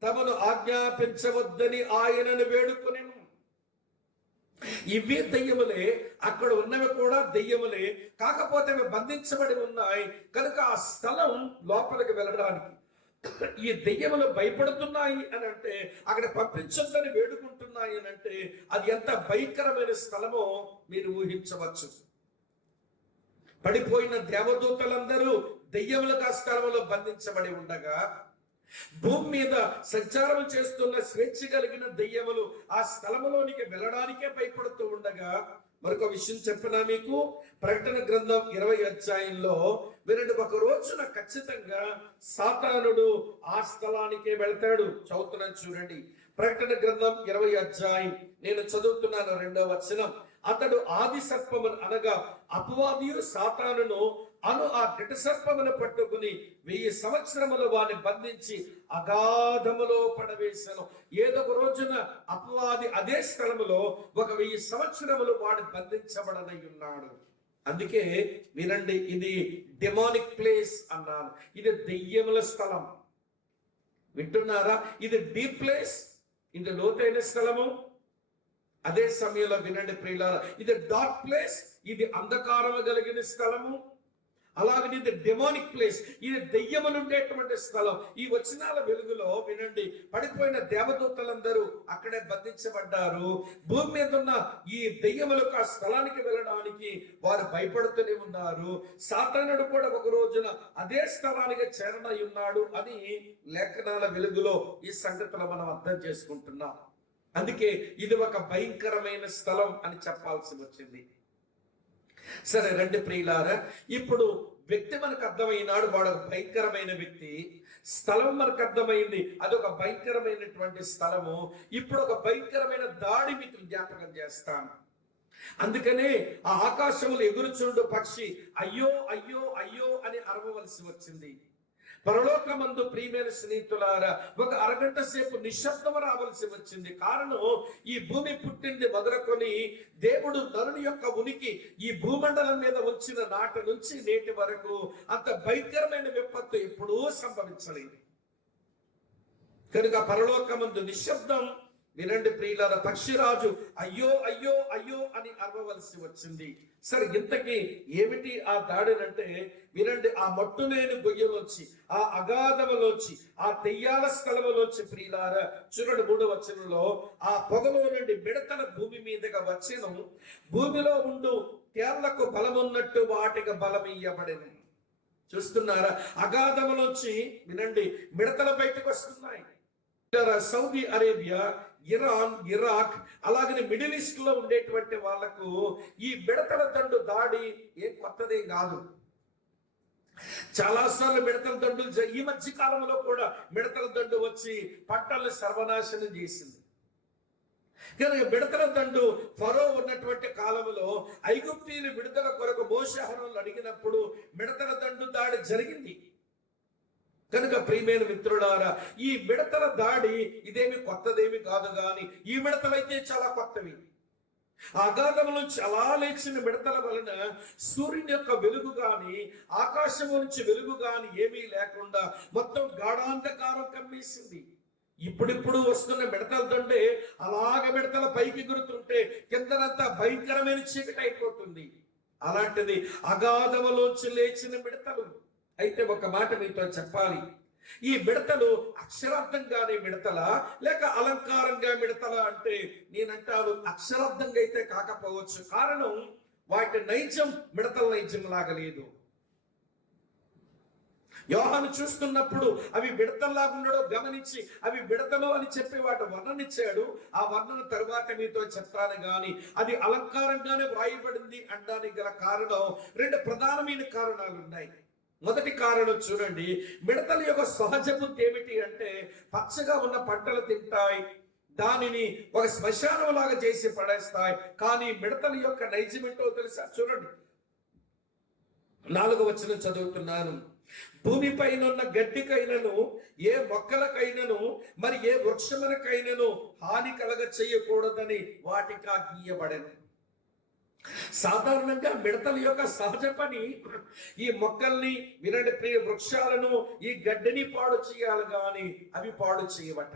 తమను ఆజ్ఞాపించవద్దని ఆయనను వేడుకొనెను. ఇవే దెయ్యములే, అక్కడ ఉన్నవి కూడా దెయ్యములే, కాకపోతే అవి బంధించబడి ఉన్నాయి కనుక ఆ స్థలం లోపలికి వెళ్ళడానికి ఈ దెయ్యములు భయపడుతున్నాయి అని అంటే, అక్కడ పంపించొద్దని వేడుకుంటున్నాయి అని అంటే అది ఎంత భయంకరమైన స్థలమో మీరు ఊహించవచ్చు. పడిపోయిన దేవదూతలందరూ దెయ్యములకు ఆ స్థలంలో బంధించబడి ఉండగా, భూమి మీద సంచారం చేస్తున్న స్వేచ్ఛ కలిగిన దెయ్యములు ఆ స్థలములోనికి వెళ్ళడానికే భయపడుతూ ఉండగా, మరొక విషయం చెప్పనా మీకు, ప్రకటన గ్రంథం 20 అధ్యాయంలో వినండి, ఒక రోజున ఖచ్చితంగా సాతానుడు ఆ స్థలానికే వెళ్తాడు. చదువుతున్నాను చూడండి, ప్రకటన గ్రంథం 20 అధ్యాయం, నేను చదువుతున్నాను 2వ వచనం. అతడు ఆది సర్పమును అనగా అపవాదియు సాతానును అను ఆ ఘట సర్పమును పట్టుకుని 1000 సంవత్సరములు వాని బంధించి అగాధములో పడవేశాను. ఏదో ఒక రోజున అపవాది అదే స్థలములో 1000 సంవత్సరములు వాడు బంధించబడనై ఉన్నాడు. అందుకే వినండి, ఇది డెమానిక్ ప్లేస్ అన్నాను. ఇది దెయ్యముల స్థలం. వింటున్నారా? ఇది డీప్ ప్లేస్, ఇది లోతైన స్థలము. అదే సమయంలో వినండి ప్రియులారా, ఇది డార్క్ ప్లేస్, ఇది అంధకారము కలిగిన స్థలము. అలాగే ఇది డెమోనిక్ ప్లేస్, ఇది దెయ్యములు ఉండేటువంటి స్థలం. ఈ వచనాల వెలుగులో వినండి, పడిపోయిన దేవదూతలందరూ అక్కడే బంధించబడ్డారు. భూమి మీద ఉన్న ఈ దెయ్యములకు ఆ స్థలానికి వెళ్ళడానికి వారు భయపడుతూనే ఉన్నారు. సాతానుడు కూడా ఒక రోజున అదే స్థలానికి చేరనై ఉన్నాడు అని లేఖనాల వెలుగులో ఈ సంగతులు మనం అర్థం చేసుకుంటున్నాం. అందుకే ఇది ఒక భయంకరమైన స్థలం అని చెప్పాల్సి వచ్చింది. సరే రండి ప్రియులారా, ఇప్పుడు వ్యక్తి మనకు అర్థమైనాడు, వాడు ఒక భయంకరమైన వ్యక్తి. స్థలం మనకు అర్థమైంది, అదొక భయంకరమైనటువంటి స్థలము. ఇప్పుడు ఒక భయంకరమైన దాడి మీకు జ్ఞాపకం చేస్తాను. అందుకనే ఆ ఆకాశములు ఎగురుచుండు పక్షి అయ్యో అయ్యో అయ్యో అని అరవవలసి వచ్చింది. పరలోకమందు ప్రియమైన స్నేహితులారా, ఒక అరగంట సేపు నిశ్శబ్దం రావాల్సి వచ్చింది. కారణం, ఈ భూమి పుట్టింది మొదలుకొని దేవుడు నరుని యొక్క ఉనికి ఈ భూమండలం మీద ఉంచిన నాటి నుంచి నేటి వరకు అంత భయంకరమైన విపత్తు ఎప్పుడూ సంభవించలేదు. కనుక పరలోకమందు నిశ్శబ్దం. వినండి ప్రియులారా, పక్షిరాజు అయ్యో అయ్యో అయ్యో అని అరవవలసి వచ్చింది. సరే, ఇంతకీ ఏమిటి ఆ దాడినంటే వినండి, ఆ మట్టులేని గొయ్యలోంచి, ఆ అగాధములోంచి, ఆ దెయ్యాల స్థలములోంచి ప్రియులారా చూడండి 3వ వచనంలో, ఆ పొగలో నుండి మిడతల భూమి మీదగా వచ్చెను. భూమిలో ఉండు తేళ్లకు బలమున్నట్టు వాటికి బలమియ్యబడెను. చూస్తున్నారా? అగాధములోంచి వినండి మిడతలు బయటకు వస్తున్నాయి. సౌదీ అరేబియా, ఇరాన్, ఇరాక్, అలాగనే మిడిల్ ఈస్ట్ లో ఉండేటువంటి వాళ్లకు ఈ మిడతల దండు దాడి ఏం కొత్తదేం కాదు. చాలాసార్లు మిడతల దండులు ఈ మధ్య కాలంలో కూడా మిడతల దండు వచ్చి పంటలను సర్వనాశనం చేసింది. కనుక మిడతల దండు ఫరో ఉన్నటువంటి కాలంలో ఐగుప్తీయులు విడుదల కొరకు మోషే అహరోనులు అడిగినప్పుడు మిడతల దండు దాడి జరిగింది. కనుక ప్రియమైన మిత్రులారా, ఈ మిడతల దాడి ఇదేమి కొత్తదేమి కాదు, కానీ ఈ మిడతలైతే చాలా కొత్తవి. అగాధం నుంచి అలా లేచిన మిడతల వలన సూర్యుని యొక్క వెలుగు గాని ఆకాశం నుంచి వెలుగు గాని ఏమీ లేకుండా మొత్తం గాఢాంధకారం కమ్మేసింది. ఇప్పుడిప్పుడు వస్తున్న మిడతల దండే అలాగ మిడతల పైకి ఎగురుతుంటే కిందనంతా భయంకరమైన చీకటి అయిపోతుంది. అలాంటిది అగాధములోంచి లేచిన మిడతలు. అయితే ఒక మాట మీతో చెప్పాలి, ఈ మిడతలు అక్షరార్థంగానే మిడతలా లేక అలంకారంగా మిడతలా అంటే నేనంటాను అక్షరార్థంగా అయితే కాకపోవచ్చు. కారణం, వాటి నైజం మిడతల నైజం లాగా లేదు. యోహాను చూస్తున్నప్పుడు అవి మిడతల్లాగా ఉండడం గమనించి అవి మిడతలు అని చెప్పి వాటి వర్ణనిచ్చాడు. ఆ వర్ణన తరువాత మీతో చెప్తాను, గాని అది అలంకారంగానే వ్రాయబడింది అనడానికి గల కారణం 2 ప్రధానమైన కారణాలు ఉన్నాయి. మొదటి కారణం చూడండి, మిడతల యొక్క సహజ బుద్ధి ఏమిటి అంటే పచ్చగా ఉన్న పంటలు తింటాయి, దానిని ఒక శ్మశానం లాగా చేసి పడేస్తాయి. కానీ మిడతల యొక్క నైజం ఏంటో తెలుసా? చూడండి 4వ వచనం చదువుతున్నాను. భూమిపైన ఉన్న గడ్డికైనను ఏ మొక్కలకైనను మరి ఏ వృక్షములకైనను హాని కలగ చేయకూడదని వాటికి ఆజ్ఞీయబడెను. సాధారణంగా మిడతల యొక్క సహజ పని ఈ మొక్కల్ని, వినండి ప్రియ, వృక్షాలను, ఈ గడ్డిని పాడు చేయాలి కానీ అవి పాడు చేయవట.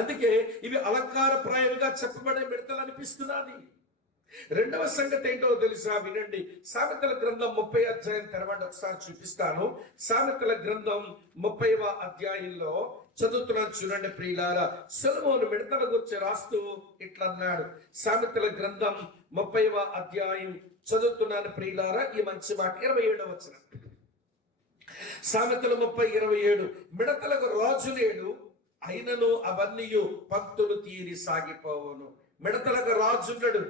అందుకే ఇవి అలంకారప్రాయంగా చెప్పబడే మిడతలు అనిపిస్తున్నది. రెండవ సంగతి ఏంటో తెలుసా, వినండి. సామెతల గ్రంథం 30వ అధ్యాయం తెరవండి, ఒకసారి చూపిస్తాను. సామెతల గ్రంథం 30వ అధ్యాయంలో చదువుతున్నాను, చూడండి ప్రియులారా. సొలొమోను మిడతల గురించి రాస్తూ ఇట్లా అన్నాడు. సామెతల గ్రంథం 30వ అధ్యాయం చదువుతున్నాను ప్రియులారా, ఈ మంచి మాట. 27వ వచనం. సామెతలు 30:27. మిడతలకు రాజు లేడు, అయినను అవన్నీ పంక్తులు తీరి సాగిపోవును. మిడతలకు రాజున్నాడు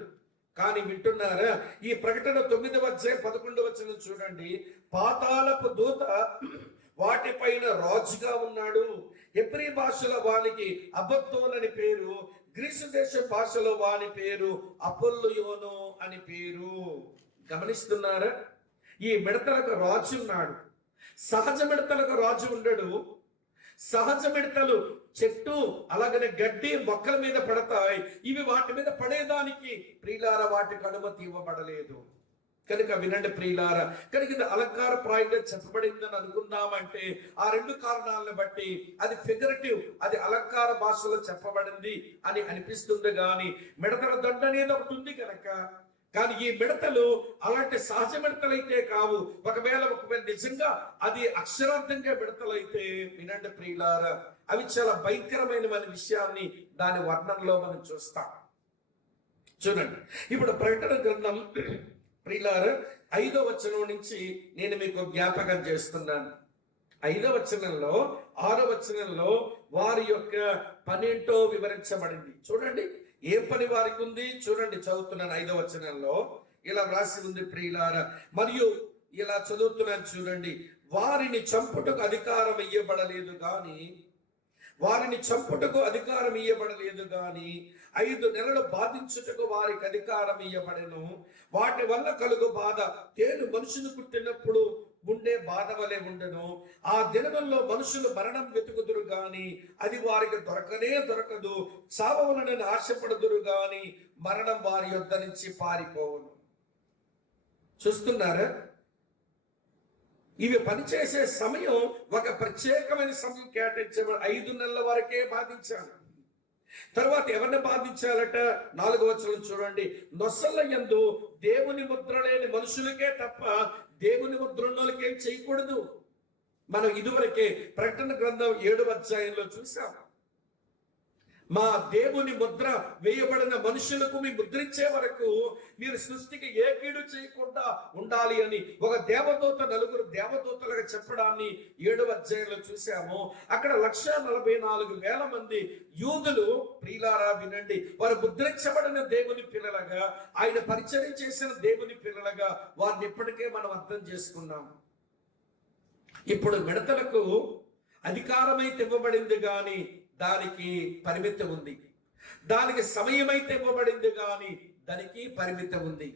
కానీ వింటున్నారా, ఈ ప్రకటన 9వ అధ్యాయం 11వ వచనం చూడండి. పాతాళపు దూత వాటిపైన రాజుగా ఉన్నాడు. హెబ్రీ భాషలో వానికి అబద్దోన్ అని పేరు, గ్రీసు దేశ భాషలో వాని పేరు అపోల్లోయోను అని పేరు. గమనిస్తున్నారా, ఈ మిడతలకు రాజు ఉన్నాడు. సహజ మిడతలకు రాజు ఉండడు. సహజ మిడతలు చెట్టు అలాగనే గడ్డి మొక్కల మీద పడతాయి. ఇవి వాటి మీద పడేదానికి ప్రియులారా వాటికి అనుమతి ఇవ్వబడలేదు. కనుక వినండి ప్రియులారా, కనుక ఇది అలంకార ప్రాయంగా చెప్పబడిందని అనుకుందామంటే ఆ రెండు కారణాలను బట్టి అది ఫిగరేటివ్, అది అలంకార భాషలో చెప్పబడింది అని అనిపిస్తుంది. కానీ మిడతల దండ అనేది ఒకటి ఉంది కనుక. కానీ ఈ మిడతలు అలాంటి సహజ మిడతలైతే కావు. ఒకవేళ నిజంగా అది అక్షరార్థంగా మిడతలైతే వినండి ప్రియులారా, అవి చాలా భయంకరమైన విషయాన్ని దాని వర్ణనలో మనం చూస్తాం. చూడండి, ఇప్పుడు ప్రకటన గ్రంథం ప్రియులారా 5వ వచనం నుంచి నేను మీకు జ్ఞాపకం చేస్తున్నాను. 5వ వచనంలో 6వ వచనంలో వారి యొక్క పనేంటో వివరించబడింది. చూడండి ఏ పని వారికి ఉంది. చూడండి, చదువుతున్నాను. 5వ వచనంలో ఇలా వ్రాసి ఉంది ప్రియులారా, మరియు ఇలా చదువుతున్నాను చూడండి. వారిని చంపుటకు అధికారం ఇయ్యబడలేదు గాని, వారిని చంపుటకు అధికారం ఇయ్యబడలేదు గాని 5 నెలలు బాధించుటకు వారికి అధికారం ఇయ్యబడెను. వాటి వల్ల కలుగు బాధ తేలు మనుషులు పుట్టినప్పుడు ఉండే బాధ వలె ఉండను. ఆ దినముల్లో మనుషులు మరణం వెతుకుదురు గాని అది వారికి దొరకదు. చావవలనని ఆశపడుదురు గాని మరణం వారి యొద్ద నుంచి పారిపోవును. చూస్తున్నారా, ఇవి పనిచేసే సమయం ఒక ప్రత్యేకమైన సమయం కేటాయించబడి 5 నెలల వరకే బాధించాలి. తర్వాత ఎవరిని బాధించాలట? 4వ వచనం చూడండి. నొసల యందు దేవుని ముద్ర లేని మనుషులకే తప్ప దేవుని ముద్ర ఉన్నోళ్ళకి ఏం చేయకూడదు. మనం ఇదివరకే ప్రకటన గ్రంథం 7వ అధ్యాయంలో చూసాం. మా దేవుని ముద్ర వేయబడిన మనుషులకు మీ ముద్రించే వరకు మీరు సృష్టికి ఏ కీడు చేయకుండా ఉండాలి అని ఒక దేవదూత 4 దేవదూతలుగా చెప్పడాన్ని 7వ అధ్యాయంలో చూసాము. అక్కడ 1,44,000 మంది యూదులు ప్రియులారా వినండి, వారు ముద్రించబడిన దేవుని పిల్లలుగా, ఆయన పరిచర్య చేసిన దేవుని పిల్లలుగా వారిని ఇప్పటికే మనం అర్థం చేసుకున్నాం. ఇప్పుడు మిడతలకు అధికారమైతే ఇవ్వబడింది కానీ దానికి పరిమితి ఉంది. దానికి సమయం అయితే ఇవ్వబడింది కానీ దానికి పరిమితి ఉంది.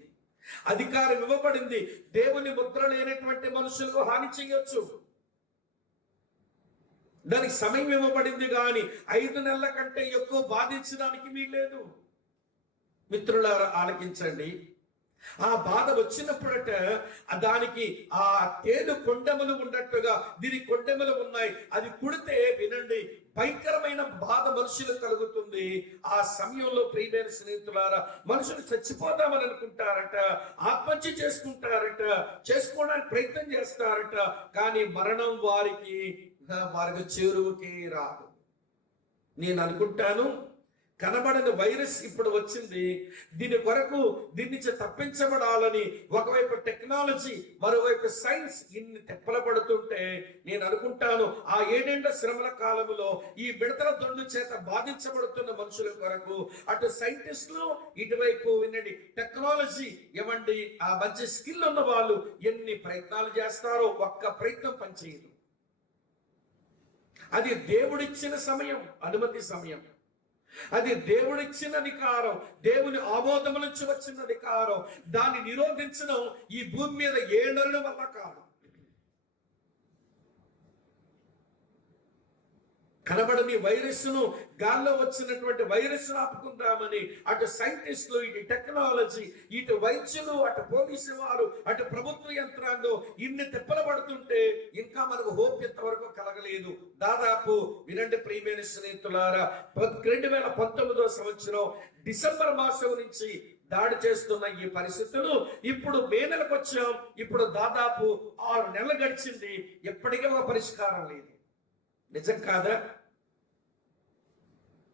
అధికారం ఇవ్వబడింది. దేవుని ముద్ర లేనటువంటి మనుషులకు హాని చేయొచ్చు. దానికి సమయం ఇవ్వబడింది కానీ 5 నెలల కంటే ఎక్కువ బాధించడానికి వీల్లేదు. మిత్రులారా ఆలకించండి. ఆ బాధ వచ్చినప్పుడట దానికి ఆ తేలు కొండెములు ఉన్నట్టుగా దీని కొండెములు ఉన్నాయి. అది కుడితే వినండి భయంకరమైన బాధ మనుషులకు కలుగుతుంది. ఆ సమయంలో ప్రియమైన స్నేహితులారా, మనుషులు చచ్చిపోదామని అనుకుంటారట, ఆత్మహత్య చేసుకుంటారట, చేసుకోవడానికి ప్రయత్నం చేస్తారట. కానీ మరణం వారికి చేరువకే రాదు. నేను అనుకుంటాను కనబడని వైరస్ ఇప్పుడు వచ్చింది. దీని కొరకు దీని నుంచి తప్పించబడాలని ఒకవైపు టెక్నాలజీ, మరోవైపు సైన్స్ ఇన్ని తెప్పలపడుతుంటే నేను అనుకుంటాను ఆ 7 ఏళ్ల శ్రమల కాలంలో ఈ మిడతల దొండు చేత బాధించబడుతున్న మనుషుల కొరకు అటు సైంటిస్టులు, ఇటువైపు వినండి టెక్నాలజీ ఇవ్వండి, ఆ మంచి స్కిల్ ఉన్న వాళ్ళు ఎన్ని ప్రయత్నాలు చేస్తారో ఒక్క ప్రయత్నం పనిచేయదు. అది దేవుడిచ్చిన సమయం, అనుమతి సమయం. అది దేవుడిచ్చిన అధికారం, దేవుని ఆమోదము నుంచి వచ్చిన అధికారం. దాన్ని నిరోధించడం ఈ భూమి మీద ఏ నరుని వల్ల కాదు. కనబడని వైరస్ను, గాల్లో వచ్చినటువంటి వైరస్ ఆపుకుందామని అటు సైంటిస్టులు, ఇటు టెక్నాలజీ, ఇటు వైద్యులు, అటు పోలీసు వారు, అటు ప్రభుత్వ యంత్రాంగం ఇన్ని తిప్పలు పడుతుంటే ఇంకా మనకు హోప్ ఇంతవరకు కలగలేదు. దాదాపు వినండి ప్రియమైన స్నేహితులారా, 2019 సంవత్సరం డిసెంబర్ మాసం నుంచి దాడి చేస్తున్న ఈ పరిస్థితులు ఇప్పుడు మే నెలకు వచ్చాం. ఇప్పుడు దాదాపు 6 నెలలు గడిచింది, ఎప్పటికీ ఒక పరిష్కారం లేదు. నిజం కాదా?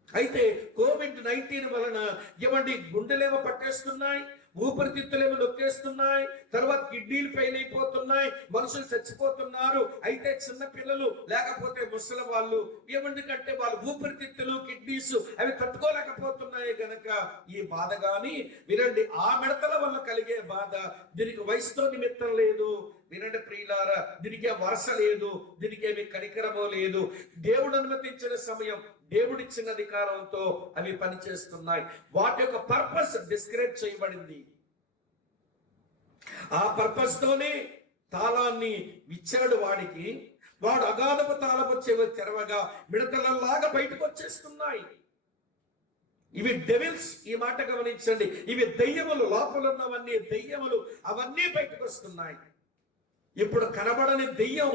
అయితే COVID-19 వలన ఏమండి గుండెలేమో పట్టేస్తున్నాయి, ఊపిరితిత్తులేమో నొక్కేస్తున్నాయి, తర్వాత కిడ్నీలు ఫెయిల్ అయిపోతున్నాయి, మనుషులు చచ్చిపోతున్నారు. అయితే చిన్న పిల్లలు లేకపోతే ముసలి వాళ్ళు ఏమందుకంటే వాళ్ళ ఊపిరితిత్తులు, కిడ్నీస్ అవి తట్టుకోలేకపోతున్నాయి గనక ఈ బాధ. కానీ వినండి, ఆ మిడతల వల్ల కలిగే బాధ దీనికి వయసుతో నిమిత్తం లేదు. వినండి ప్రియులారా, దీనికే వరుస లేదు, దీనికేమి కనికరమో లేదు. దేవుడు అనుమతించిన సమయం, దేవుడిచ్చిన అధికారంతో అవి పనిచేస్తున్నాయి. వాటి యొక్క పర్పస్ డిస్క్రైబ్ చేయబడింది. ఆ పర్పస్ తోనే తాళాన్ని ఇచ్చాడు వాడికి. వాడు అగాధపు తాళపు తెరవగా మిడతలలాగా బయటకు వచ్చేస్తున్నాయి. ఇవి డెవిల్స్, ఈ మాట గమనించండి. ఇవి దెయ్యములు, లోపల ఉన్నవన్నీ దెయ్యములు, అవన్నీ బయటకు వస్తున్నాయి. ఇప్పుడు కనబడని దెయ్యం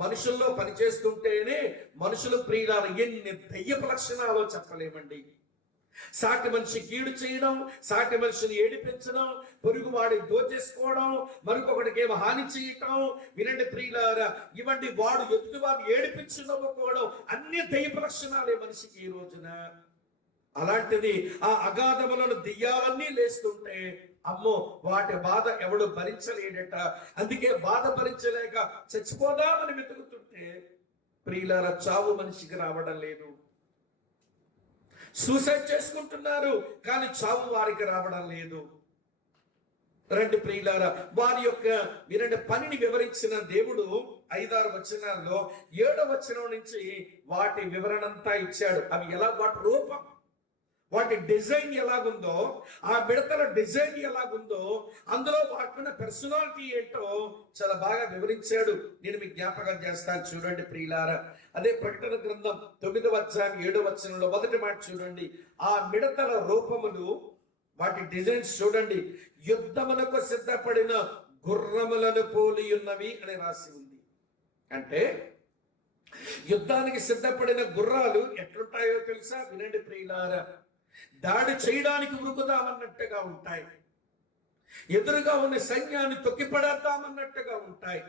మనుషుల్లో పనిచేస్తుంటేనే మనుషులు ప్రియులారు ఎన్ని దెయ్యపు లక్షణాలో చెప్పలేమండి. సాటి మనిషి కీడు చేయడం, సాటి మనిషిని ఏడిపించడం, పొరుగువాడి దోచేసుకోవడం, మరొకటికి ఏమో హాని చేయటం. వినండి ప్రియులారా, ఇవండి వాడు ఎదుటి వాడిని ఏడిపించి నవ్వుకోవడం అన్ని దెయ్యపు లక్షణాలే మనిషికి ఈ రోజున. అలాంటిది ఆ అగాధములను దెయ్యాలన్నీ లేస్తుంటే అమ్మో వాటి బాధ ఎవడు భరించలేడట. అందుకే బాధ భరించలేక చచ్చిపోదామని వెతుకుతుంటే ప్రియులారా చావు మనిషికి రావడం లేదు. సూసైడ్ చేసుకుంటున్నారు కానీ చావు వారికి రావడం లేదు. రండి ప్రియులారా, వారి యొక్క వినండి పనిని వివరించిన దేవుడు 5-6 వచనాల్లో 7వ వచనం నుంచి వాటి వివరణ అంతా ఇచ్చాడు. అవి ఎలా, వాటి రూపం, వాటి డిజైన్ ఎలాగుందో, ఆ మిడతల డిజైన్ ఎలాగుందో, అందులో వాటిన పర్సనాలిటీ ఏంటో చాలా బాగా వివరించాడు. నేను మీకు జ్ఞాపకం చేస్తాను, చూడండి ప్రియులారా. అదే ప్రకటన గ్రంథం 9వ అధ్యాయం 7వ వచనంలో మొదటి మాట చూడండి. ఆ మిడతల రూపములు, వాటి డిజైన్స్ చూడండి. యుద్ధమునకు సిద్ధపడిన గుర్రములను పోలి ఉన్నవి అని రాసి ఉంది. అంటే యుద్ధానికి సిద్ధపడిన గుర్రాలు ఎట్లుంటాయో తెలుసా? వినండి ప్రియులారా, దాడి చేయడానికి ఉరుకుదామన్నట్టుగా ఉంటాయి, ఎదురుగా ఉన్న సైన్యాన్ని తొక్కిపడేద్దామన్నట్టుగా ఉంటాయి.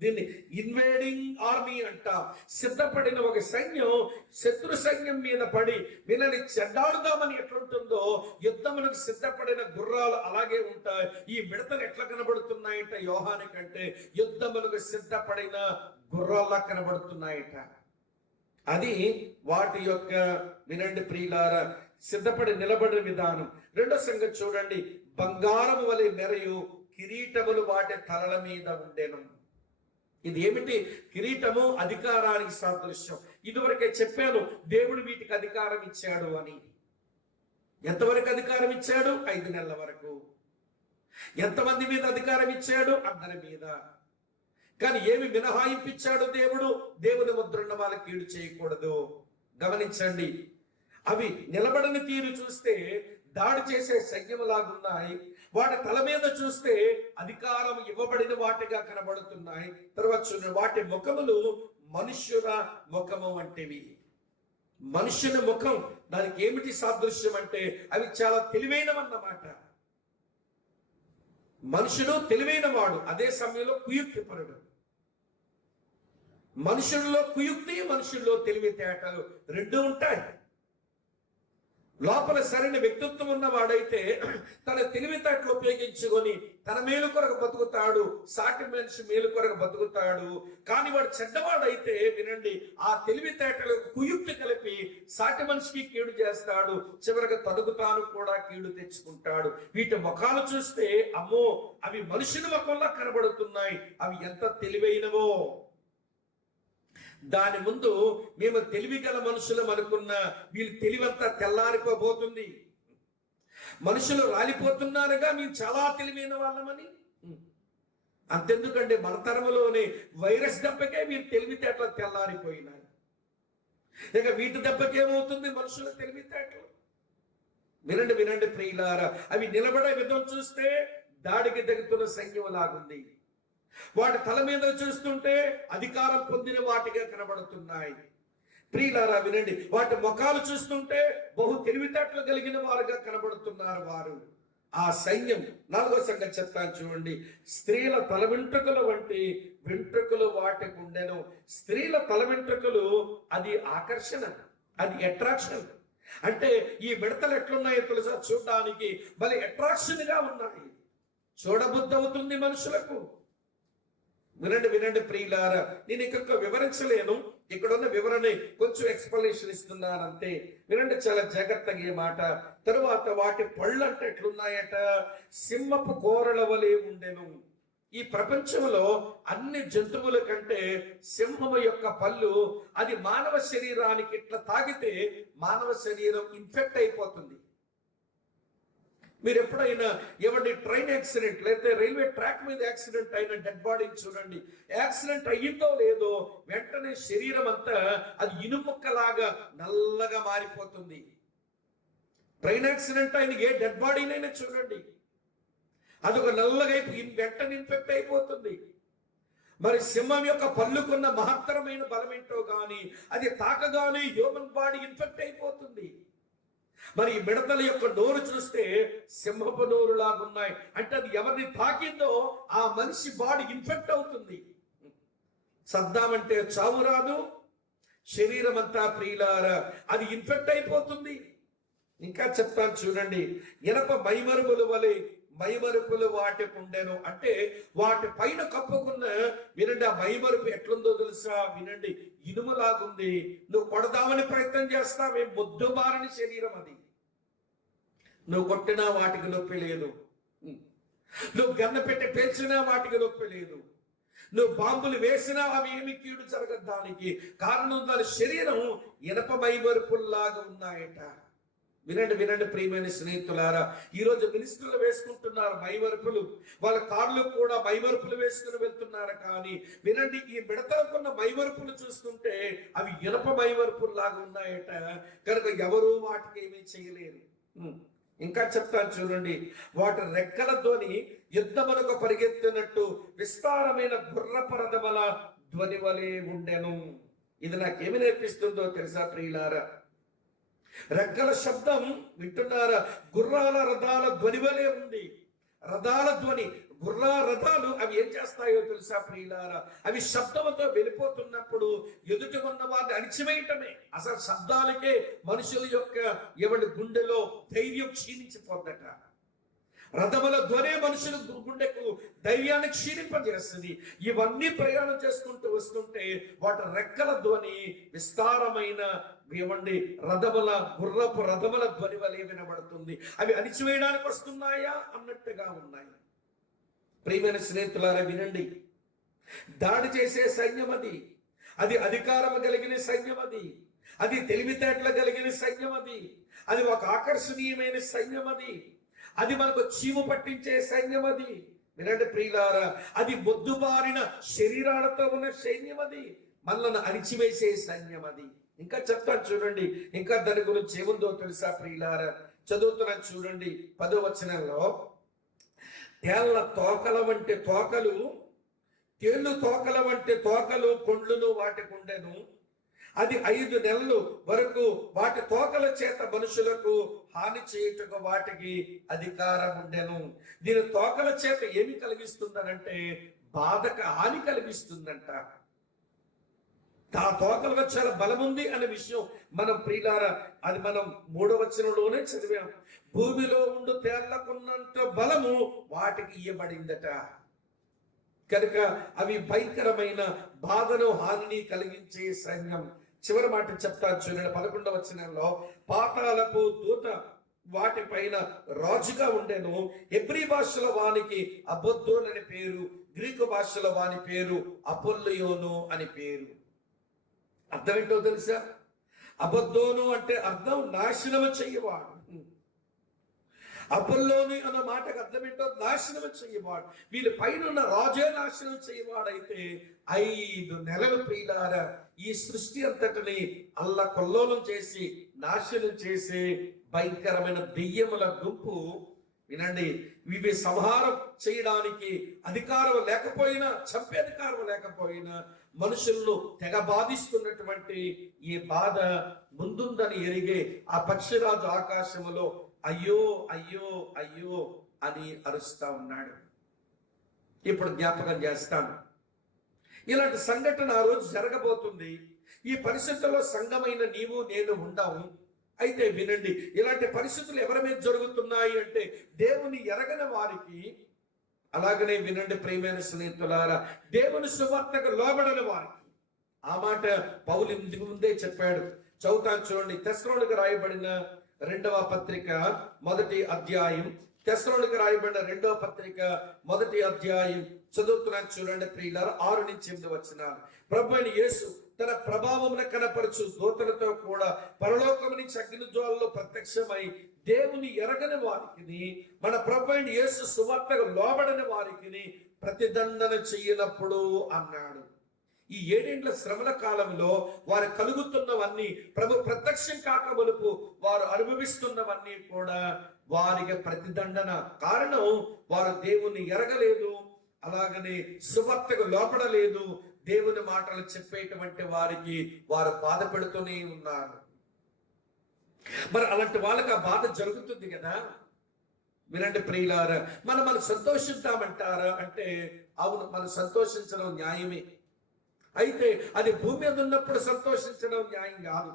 దీన్ని ఇన్వేడింగ్ ఆర్మీ అంటాం. సిద్ధపడిన ఒక సైన్యం శత్రు సైన్యం మీద పడి వీళ్ళని చెడ్డాడుదామని ఎట్లుంటుందో యుద్ధములకు సిద్ధపడిన గుర్రాలు అలాగే ఉంటాయి. ఈ మిడతలు ఎట్లా కనబడుతున్నాయంట యోహానికంటే యుద్ధములకు సిద్ధపడిన గుర్రాల్లా కనబడుతున్నాయట. అది వాటి యొక్క వినండి ప్రియులారా సిద్ధపడి నిలబడిన విధానం. రెండో సంగతి చూడండి, బంగారము వలె మెరయు కిరీటములు వాటి తలల మీద ఉండెను. ఇది ఏమిటి? కిరీటము అధికారానికి సాదృశ్యం. ఇదివరకే చెప్పాను, దేవుడు వీటికి అధికారం ఇచ్చాడు అని. ఎంతవరకు అధికారం ఇచ్చాడు? 5 నెలల వరకు. ఎంతమంది మీద అధికారం ఇచ్చాడు? అందరి మీద. కానీ ఏమి మినహాయింపించాడు దేవుడు? దేవుని ముద్రున్న వాళ్ళకి కీడు చేయకూడదు. గమనించండి, అవి నిలబడని తీరు చూస్తే దాడి చేసే సైన్యములాగున్నాయి. వాటి తల మీద చూస్తే అధికారం ఇవ్వబడిన వాటిగా కనబడుతున్నాయి. తర్వాత చూడండి, వాటి ముఖములు మనుష్యుల ముఖము వంటివి. మనుష్యుని ముఖం, దానికి ఏమిటి సాదృశ్యం అంటే అవి చాలా తెలివైనవన్నమాట. మనుషుడు తెలివైన వాడు, అదే సమయంలో కుయుక్తిపరుడు. మనుషుల్లో కుయుక్తి, మనుషుల్లో తెలివితేటలు రెండు ఉంటాయి. లోపల సరైన వ్యక్తిత్వం ఉన్నవాడైతే తన తెలివితేటలు ఉపయోగించుకొని తన మేలు కొరకు బతుకుతాడు, సాటి మనిషి మేలు కొరకు బతుకుతాడు. కానీ వాడు చెడ్డవాడైతే వినండి, ఆ తెలివితేటలు కుయుక్తి కలిపి సాటి మనిషికి కీడు చేస్తాడు, చివరికి తనకు తాను కూడా కీడు తెచ్చుకుంటాడు. వీటి ముఖాలు చూస్తే అమ్మో అవి మనుషుని ముఖంలా కనబడుతున్నాయి, అవి ఎంత తెలివైనవో. దాని ముందు మేము తెలివి గల మనుషులం అనుకున్న వీళ్ళు తెలివంతా తెల్లారిపోబోతుంది. మనుషులు రాలిపోతున్నారుగా మేము చాలా తెలివైన వాళ్ళమని. అంతెందుకండి, మన తరములోని వైరస్ దెబ్బకే వీరు తెలివితేటలు తెల్లారిపోయినాయి. ఇక వీటి దెబ్బకేమవుతుంది మనుషుల తెలివితేటలు? వినండి వినండి ప్రియులారా, అవి నిలబడే విధం చూస్తే దాడికి దిగుతున్న సైన్యం లాగుంది. వాటి తల మీద చూస్తుంటే అధికారం పొందిన వాటిగా కనబడుతున్నాయి. ప్రియులారా వినండి, వాటి ముఖాలు చూస్తుంటే బహు తెలివితేటలు కలిగిన వారుగా కనబడుతున్నారు వారు. ఆ సైన్యం 4వ సంగతి చెప్తాను చూడండి. స్త్రీల తల వెంట్రుకల వంటి వెంట్రుకలు వాటికి ఉండెను. స్త్రీల తల వెంట్రుకలు అది ఆకర్షణ, అది అట్రాక్షన్. అంటే ఈ మిడతలు ఎట్లున్నాయో తెలుసా, చూడడానికి భలే అట్రాక్షన్ గా ఉన్నాయి, చూడబుద్ధి అవుతుంది మనుషులకు. వినండి వినండి ప్రియులారా, నేను ఇక్కడ వివరించలేను, ఇక్కడున్న వివరణ కొంచెం ఎక్స్ప్లెనేషన్ ఇస్తున్నాను అంతే. వినండి చాలా జాగ్రత్తగా ఈ మాట. తరువాత వాటి పళ్ళు అంటే ఎట్లున్నాయట, సింహపు కోరల వలె ఉండెను. ఈ ప్రపంచంలో అన్ని జంతువుల కంటే సింహము యొక్క పళ్ళు అది మానవ శరీరానికి ఇట్లా తాగితే మానవ శరీరం ఇన్ఫెక్ట్ అయిపోతుంది. మీరు ఎప్పుడైనా ఎవరి ట్రైన్ యాక్సిడెంట్ లేదా రైల్వే ట్రాక్ మీద యాక్సిడెంట్ అయిన డెడ్ బాడీని చూడండి. యాక్సిడెంట్ అయ్యిందో లేదో వెంటనే శరీరం అంతా అది ఇనుముక్కలాగా నల్లగా మారిపోతుంది. ట్రైన్ యాక్సిడెంట్ అయిన ఏ డెడ్ బాడీనైనా చూడండి, అదొక నల్లగా వెంటనే ఇన్ఫెక్ట్ అయిపోతుంది. మరి సింహం యొక్క పళ్ళుకున్న మహత్తరమైన బలం ఏంటో కానీ అది తాకగానే హ్యూమన్ బాడీ ఇన్ఫెక్ట్ అయిపోతుంది. మరి ఈ మిడతల యొక్క నోరు చూస్తే సింహపు నోరు లాగున్నాయి. అంటే అది ఎవరిని తాకిందో ఆ మనిషి బాడీ ఇన్ఫెక్ట్ అవుతుంది. సద్దామంటే చావు రాదు, శరీరం అంతా ప్రియులారా అది ఇన్ఫెక్ట్ అయిపోతుంది. ఇంకా చెప్తాను చూడండి, ఇనప మైమరుపుల వలె మైమరుపులు వాటికి ఉండెను. అంటే వాటి పైన కప్పుకున్న, వినండి ఆ మైమరుపు ఎట్లుందో తెలుసా, వినండి ఇనుములాగుంది. నువ్వు కొడదామని ప్రయత్నం చేస్తావే, మొద్దుబారని శరీరం అది. నువ్వు కొట్టినా వాటికి నొప్పి లేదు, నువ్వు గన్న పెట్టి పేల్చినా వాటికి నొప్పి లేదు, నువ్వు బాంబులు వేసినా అవి ఏమి కీడు జరగదు దానికి. కారణం దాని శరీరం ఇనప మైమరుపుల్లాగా ఉన్నాయట. వినండి వినండి ప్రియమైన స్నేహితులారా, ఈరోజు మినిస్టర్లు వేసుకుంటున్నారు మైమరుపులు, వాళ్ళ కార్లు కూడా మైమరుపులు వేసుకుని వెళ్తున్నారు. కానీ వినండి, ఈ మిడతలకున్న మైమరుపులు చూస్తుంటే అవి ఇనప మైమరుపుల్లాగా ఉన్నాయట. కనుక ఎవరు వాటికి ఏమీ చేయలేరు. ఇంకా చెప్తాను చూడండి, వాటి రెక్కలతోని యుద్ధమునకు పరిగెత్తినట్టు విస్తారమైన గుర్రపు రథముల ధ్వని వలె ఉండెను. ఇది నాకేమి నేర్పిస్తుందో తెలుసా ప్రియులారా, రెక్కల శబ్దం వింటున్నారా, గుర్రాల రథాల ధ్వని వలె ఉంది. రథాల ధ్వని, రథాలు అవి ఏం చేస్తాయో తెలుసా ప్రియులారా, అవి శబ్దంతో వెళ్ళిపోతున్నప్పుడు ఎదుటి ఉన్న వారిని అణిచివేయటమే. అసలు శబ్దాలకే మనుషుల యొక్క ఎవరి గుండెలో ధైర్యం క్షీణించిపోద్దట. రథముల ధ్వనే మనుషుల గుండెకు ధైర్యాన్ని క్షీణింపజేస్తుంది. ఇవన్నీ ప్రయాణం చేసుకుంటూ వస్తుంటే వాటి రెక్కల ధ్వని విస్తారమైన గుర్రపు రథముల ధ్వని వలె వినబడుతుంది. అవి అణిచివేయడానికి వస్తున్నాయా అన్నట్టుగా ఉన్నాయి. ప్రియమైన స్నేహితులారా వినండి, దాడి చేసే సైన్యం అది, అది అధికారం కలిగిన సైన్యం అది, అది తెలివితేటలు కలిగిన సైన్యం అది, అది ఒక ఆకర్షణీయమైన సైన్యం అది, అది మనకు చీము పట్టించే సైన్యం అది. వినండి ప్రియులారా, అది మొద్దుబారిన శరీరాలతో ఉన్న సైన్యం అది, మనల్ని అణిచివేసే సైన్యం అది. ఇంకా చెప్తాను చూడండి, ఇంకా దాని గురించి ఏముందో తెలుసా ప్రియులారా, చదువుతున్నాను చూడండి 10వ వచనంలో, తేళ్ల తోకల వంటి తోకలు, తేళ్లు తోకల వంటి తోకలు కొండ్లును వాటికి ఉండెను. అది 5 నెలలు వరకు వాటి తోకల చేత మనుషులకు హాని చేయుటకు వాటికి అధికారం ఉండెను. దీని తోకల చేత ఏమి కలిగిస్తుందనంటే బాధక హాని కలిగిస్తుందంట. ఆ తోకలకు చాలా బలం ఉంది అనే విషయం మనం ప్రియులారా అది మనం 3వ వచనంలోనే చదివాం. భూమిలో ఉండు తేళ్లకున్నంత బలము వాటికి ఇయ్యబడిందట. కనుక అవి భయంకరమైన బాధను హానిని కలిగించే సైన్యం. చివరి మాట చెప్తాను చూడండి 11వ వచనంలో, పాతాళపు దూత వాటి పైన రాజుగా ఉండెను. హెబ్రీ భాషలో వానికి అబద్దోన్ అని పేరు, గ్రీకు భాషలో వాని పేరు అపోల్లియోను అని పేరు. అర్థం ఏంటో తెలుసా? అబద్దోను అంటే అర్థం నాశనము చెయ్యవాడు. అపొల్లోని అన్న మాటకు అర్థం ఏంటో నాశనం చెయ్యవాడు. వీళ్ళ పైన రాజే నాశనం చెయ్యవాడైతే 5 నెలలు ప్రియులారా ఈ సృష్టి అంతటిని అల్ల కొల్లోలం చేసి నాశనం చేసే భయంకరమైన దెయ్యముల గుంపు. వినండి, ఇవి సంహారం చేయడానికి అధికారం లేకపోయినా, చంపే అధికారం లేకపోయినా మనుషులను తెగ బాధిస్తున్నటువంటి ఈ బాధ ముందుందని ఎరిగే ఆ పక్షిరాజు ఆకాశములో అయ్యో అయ్యో అయ్యో అని అరుస్తా ఉన్నాడు. ఇప్పుడు జ్ఞాపకం చేస్తాను, ఇలాంటి సంఘటన ఆ రోజు జరగబోతుంది. ఈ పరిస్థితుల్లో సంఘమైన నీవు నేను ఉండాము. అయితే వినండి, ఇలాంటి పరిస్థితులు ఎవరి మీద జరుగుతున్నాయి అంటే దేవుని ఎరగని వారికి. అలాగనే వినండి ప్రియమైన స్నేహితులారా, దేవుని సువార్తకు లోబడని వారికి. ఆ మాట పౌలు ఇందుకు ముందే చెప్పాడు. చదువుతాను చూడండి, తెస్సలోనికీ రాయబడిన 2వ పత్రిక 1వ అధ్యాయం. తెస్సలోనికీ రాయబడిన 2వ పత్రిక 1వ అధ్యాయం చదువుతున్నాను చూడండి ప్రియులారా, 6 నుంచి 8 వచనాలు. ప్రభువైన యేసు తన ప్రభావమున కనపరచు దూతలతో కూడా పరలోకము నుంచి అగ్నిజ్వాలలో ప్రత్యక్షమై దేవుని ఎరగని వారికి, మన ప్రభువైన యేసు సువార్తకు లోబడని వారికి ప్రతిదండన చెయ్యనప్పుడు అన్నాడు. ఈ 7 ఏండ్ల శ్రమల కాలంలో వారు కలుగుతున్నవన్నీ, ప్రభు ప్రత్యక్షం కాకమునుపు వారు అనుభవిస్తున్నవన్నీ కూడా వారికి ప్రతిదండన. కారణం, వారు దేవుని ఎరగలేదు, అలాగనే సువార్తకు లోపడలేదు. దేవుని మాటలు చెప్పేటువంటి వారికి వారు బాధ పెడుతూనే ఉన్నారు. మరి అలాంటి వాళ్ళకి ఆ బాధ జరుగుతుంది కదా. వినండి ప్రియులారా, మనం సంతోషిద్దామంటారా అంటే అవును, మనం సంతోషించడం న్యాయమే. అయితే అది భూమి మీద ఉన్నప్పుడు సంతోషించడం న్యాయం కాదు.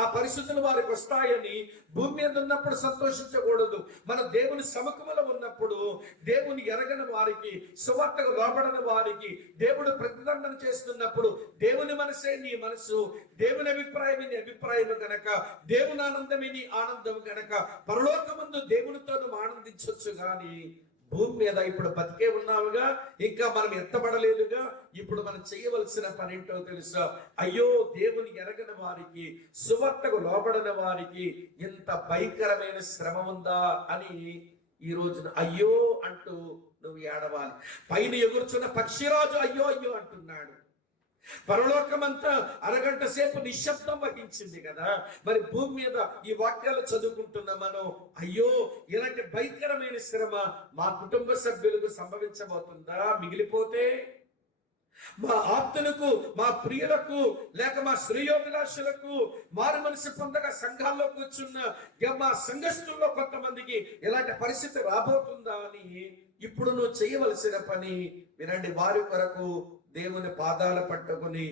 ఆ పరిస్థితులు వారికి వస్తాయని భూమి మీద ఉన్నప్పుడు సంతోషించకూడదు. మన దేవుని సముఖంలో ఉన్నప్పుడు, దేవుని ఎరగని వారికి, సువార్తకు లోబడని వారికి దేవుడు ప్రతిదండన చేస్తున్నప్పుడు దేవుని మనసే నీ మనసు, దేవుని అభిప్రాయమే నీ అభిప్రాయం గనక, దేవుని ఆనందమే నీ ఆనందం గనక పరలోకమందు దేవునితో నువ్వు ఆనందించవచ్చు. కానీ భూమి మీద ఇప్పుడు బతికే ఉన్నావుగా, ఇంకా మనం ఎత్తబడలేదుగా. ఇప్పుడు మనం చేయవలసిన పని ఏంటో తెలుసా? అయ్యో, దేవుని ఎరగని వారికి, సువార్తకు లోబడని వారికి ఇంత భయంకరమైన శ్రమ ఉందా అని ఈ రోజున అయ్యో అంటూ నువ్వు ఏడవాలి. పైన ఎగురుచున్న పక్షిరాజు అయ్యో అయ్యో అంటున్నాడు. పరలోకమంతా అరగంట సేపు నిశ్శబ్దం వహించింది కదా. మరి భూమి మీద ఈ వాక్యాలు చదువుకుంటున్న మనం అయ్యో, ఇలాంటి భయంకరమైన శ్రమ మా కుటుంబ సభ్యులకు సంభవించబోతుందా? మిగిలిపోతే మా ఆప్తులకు, మా ప్రియులకు, లేక మా శ్రేయోభిలాషులకు, మారు మనసు పొందగా సంఘాల్లో కూర్చున్న మా సంఘస్థుల్లో కొంతమందికి ఇలాంటి పరిస్థితి రాబోతుందా అని ఇప్పుడు నువ్వు చేయవలసిన పని వినండి, వారి కొరకు దేవుని పాదాలు పట్టుకుని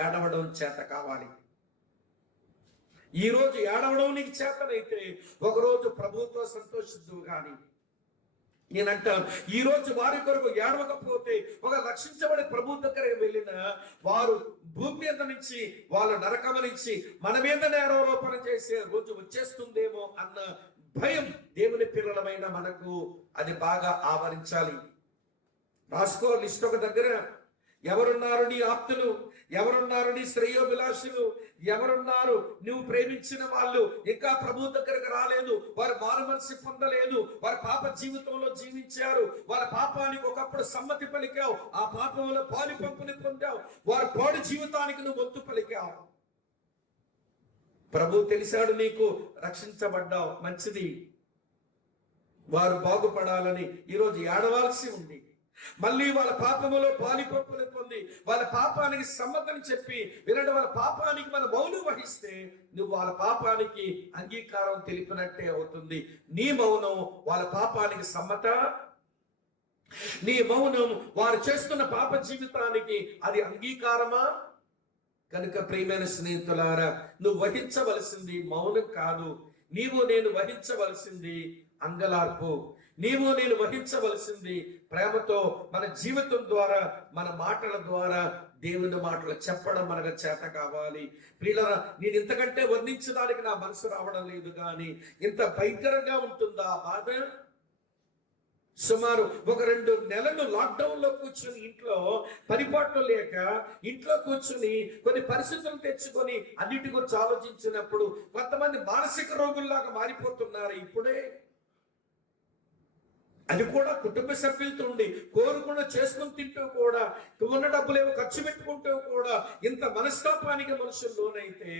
ఏడవడం చేత కావాలి. ఈ రోజు ఏడవడం నీకు చేతనైతే ఒకరోజు ప్రభువుతో సంతోషిద్దువు. కానీ నేనంటాను, ఈ రోజు వారి కొరకు ఏడవకపోతే, ఒక రక్షించబడి ప్రభు దగ్గరికి వెళ్ళిన వారు భూమి మీద నుంచి, వాళ్ళ నరకం నుంచి మన మీద నేరారోపణ చేసే రోజు వచ్చేస్తుందేమో అన్న భయం దేవుని పిల్లలమైన మనకు అది బాగా ఆవరించాలి. రాసుకో లిస్ట్ ఒక దగ్గర. ఎవరున్నారు నీ ఆప్తులు? ఎవరున్నారు నీ శ్రేయోభిలాషులు? ఎవరున్నారు నువ్వు ప్రేమించిన వాళ్ళు? ఇంకా ప్రభు దగ్గరకు రాలేదు, వారు మారు మనసు పొందలేదు, వారి పాప జీవితంలో జీవించారు, వారి పాపానికి ఒకప్పుడు సమ్మతి పలికావు, ఆ పాపంలో పాలు పంపుని పొందావు, వారి పాడు జీవితానికి నువ్వు వంతు పలికావు. ప్రభు తెలిసాడు నీకు, రక్షించబడ్డావు, మంచిది. వారు బాగుపడాలని ఈరోజు ఏడవాల్సి ఉంది. మళ్ళీ వాళ్ళ పాపములో పాలిపప్పులు పొంది వాళ్ళ పాపానికి సమ్మతని చెప్పి వినడు, వాళ్ళ పాపానికి మన మౌనం వహిస్తే నువ్వు వాళ్ళ పాపానికి అంగీకారం తెలిపినట్టే అవుతుంది. నీ మౌనం వాళ్ళ పాపానికి సమ్మత, నీ మౌనం వారు చేస్తున్న పాప జీవితానికి అది అంగీకారమా? కనుక ప్రియమైన స్నేహితులారా, నువ్వు వహించవలసింది మౌనం కాదు, నీవు నేను వహించవలసింది అంగలార్పు. నీవు నేను వహించవలసింది ప్రేమతో మన జీవితం ద్వారా, మన మాటల ద్వారా దేవుని మాటలు చెప్పడం మనకు చేత కావాలి. ప్రియులారా, నేను ఇంతకంటే వర్ణించడానికి నా మనసు రావడం లేదు. కానీ ఇంత భయంకరంగా ఉంటుందా బాధ? సుమారు ఒక 2 నెలలు లాక్డౌన్ లో కూర్చుని ఇంట్లో పరిపాట్లు లేక ఇంట్లో కూర్చుని కొన్ని పరిస్థితులు తెచ్చుకొని అన్నిటి గురించి ఆలోచించినప్పుడు కొంతమంది మానసిక రోగుల్లాగా మారిపోతున్నారు ఇప్పుడే. అది కూడా కుటుంబ సభ్యులతో ఉండి కోరుకుండా చేసుకుని తింటూ కూడా ఉన్న డబ్బులేమో ఖర్చు పెట్టుకుంటూ కూడా ఇంత మనస్తాపానికి మనుషులు లోనైతే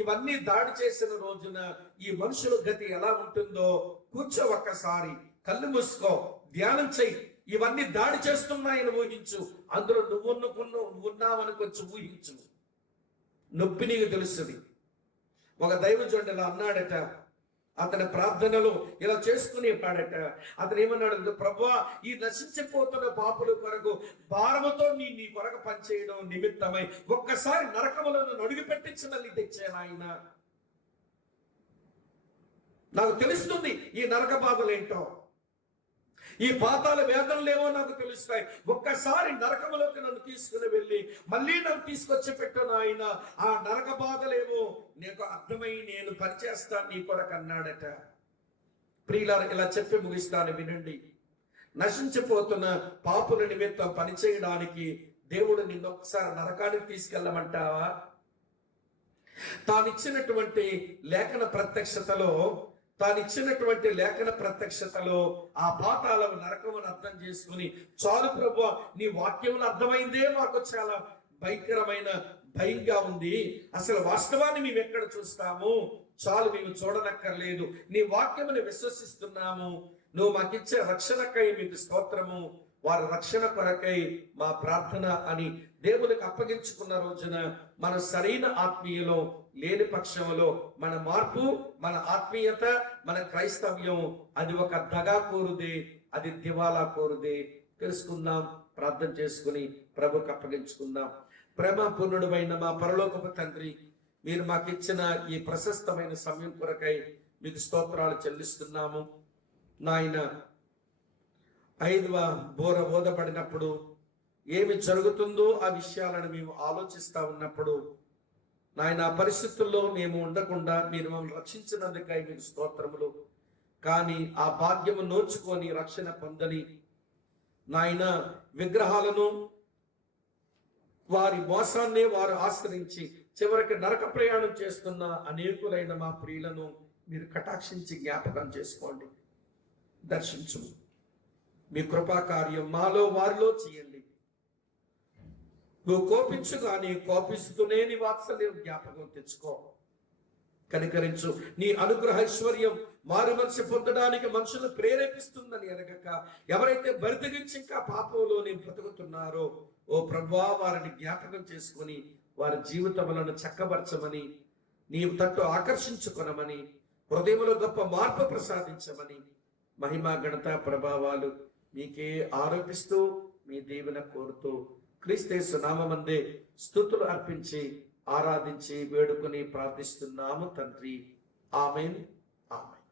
ఇవన్నీ దాడి చేసిన రోజున ఈ మనుషుల గతి ఎలా ఉంటుందో కూర్చో, ఒక్కసారి కళ్ళు మూసుకో, ధ్యానం చెయ్యి. ఇవన్నీ దాడి చేస్తున్నాయని ఊహించు. అందులో నువ్వున్నావని కొంచెం ఊహించు. నొప్పి నీకు తెలుస్తుంది. ఒక దైవజనుడు ఇలా అన్నాడట, అతని ప్రార్థనలో ఇలా చేసుకుని పాడట. అతను ఏమన్నాడు, ప్రభువా, ఈ నశించిపోతున్న పాపుల కొరకు భారముతో నీ కొరకు పనిచేయడం నిమిత్తమై ఒక్కసారి నరకములను అడుగు పెట్టించిన తెచ్చాను ఆయన. నాకు తెలుస్తుంది ఈ నరక బాధలు ఏంటో, ఈ పాతాల వేదనలేమో నాకు తెలుస్తాయి. ఒక్కసారి నరకములోకి నన్ను తీసుకుని వెళ్ళి మళ్ళీ నన్ను తీసుకొచ్చి పెట్టాను ఆయన. ఆ నరక బాధలేమో నీకు అర్థమై నేను పనిచేస్తాను నీ కొరకు అన్నాడట. ప్రియులారా, ఇలా చెప్పి ముగిస్తాను వినండి. నశించిపోతున్న పాపుల నిమిత్తం పనిచేయడానికి దేవుడు నిన్ను ఒకసారి నరకానికి తీసుకెళ్ళమంటావా? తానిచ్చినటువంటి లేఖన ప్రత్యక్షతలో ఆ పాతాల నరకమును అర్థం చేసుకుని, చాలు ప్రభువా, నీ వాక్యములు అర్థమైందే మాకు చాలా భయంగా ఉంది. అసలు వాస్తవాన్ని మేము ఎక్కడ చూస్తాము? చాలు, మేము చూడనక్కర్లేదు. నీ వాక్యముని విశ్వసిస్తున్నాము. నువ్వు మాకిచ్చే రక్షణకై మీకు స్తోత్రము, వారి రక్షణ కొరకై మా ప్రార్థన అని దేవునికి అప్పగించుకున్న రోజున మన సరైన ఆత్మీయలో లేని పక్షంలో మన మార్పు, మన ఆత్మీయత, మన క్రైస్తవ్యం అది ఒక దగా కోరుదే, అది దివాలా కోరుదే. తెలుసుకుందాం, ప్రార్థన చేసుకుని ప్రభుకి అప్పగించుకుందాం. ప్రేమ పూర్ణుడైన మా పరలోకపు తండ్రి, మీరు మాకు ఇచ్చిన ఈ ప్రశస్తమైన సమయం కొరకై మీకు స్తోత్రాలు చెల్లిస్తున్నాము. నాయన, 5వ బోర ఓదపడినప్పుడు ఏమి జరుగుతుందో ఆ విషయాలను మేము ఆలోచిస్తా ఉన్నప్పుడు, నాయన, ఆ పరిస్థితుల్లో మేము ఉండకుండా మీరు మమ్మల్ని రక్షించినందుకై మీకు స్తోత్రములు. కానీ ఆ భాగ్యము నోచుకొని రక్షణ పొందని నాయన విగ్రహాలను, వారి మోసాన్నే వారు ఆశ్రయించి చివరికి నరక ప్రయాణం చేస్తున్న అనేకులైన మా ప్రియులను మీరు కటాక్షించి జ్ఞాపకం చేసుకోండి, దర్శించు. మీ కృపా కార్యం మాలో వారిలో చేయండి. నువ్వు కోపించు, కానీ కోపిస్తూనే నీ వాత్సల్యం జ్ఞాపకం తెచ్చుకో, కనికరించు. నీ అనుగ్రహ ఐశ్వర్యం మారు మనసు పొందడానికి మనుషులు ప్రేరేపిస్తుందని ఎరగక ఎవరైతే బరితెగించి ఇంకా పాపంలోనే బ్రతుకుతున్నారో, ఓ ప్రభువా, వారిని జ్ఞాపకం చేసుకుని వారి జీవితములను చక్కబరచమని, నీవు తట్టు ఆకర్షించుకొనమని, హృదయంలో గొప్ప మార్పు ప్రసాదించమని మహిమా ఘనత ప్రభావాలు మీకే ఆరోపిస్తూ మీ దీవెన కోరుతూ క్రీస్తు నామమందే స్తుతులు అర్పించి ఆరాధించి వేడుకొని ప్రార్థిస్తున్నాము తండ్రి. ఆమేన్, ఆమేన్.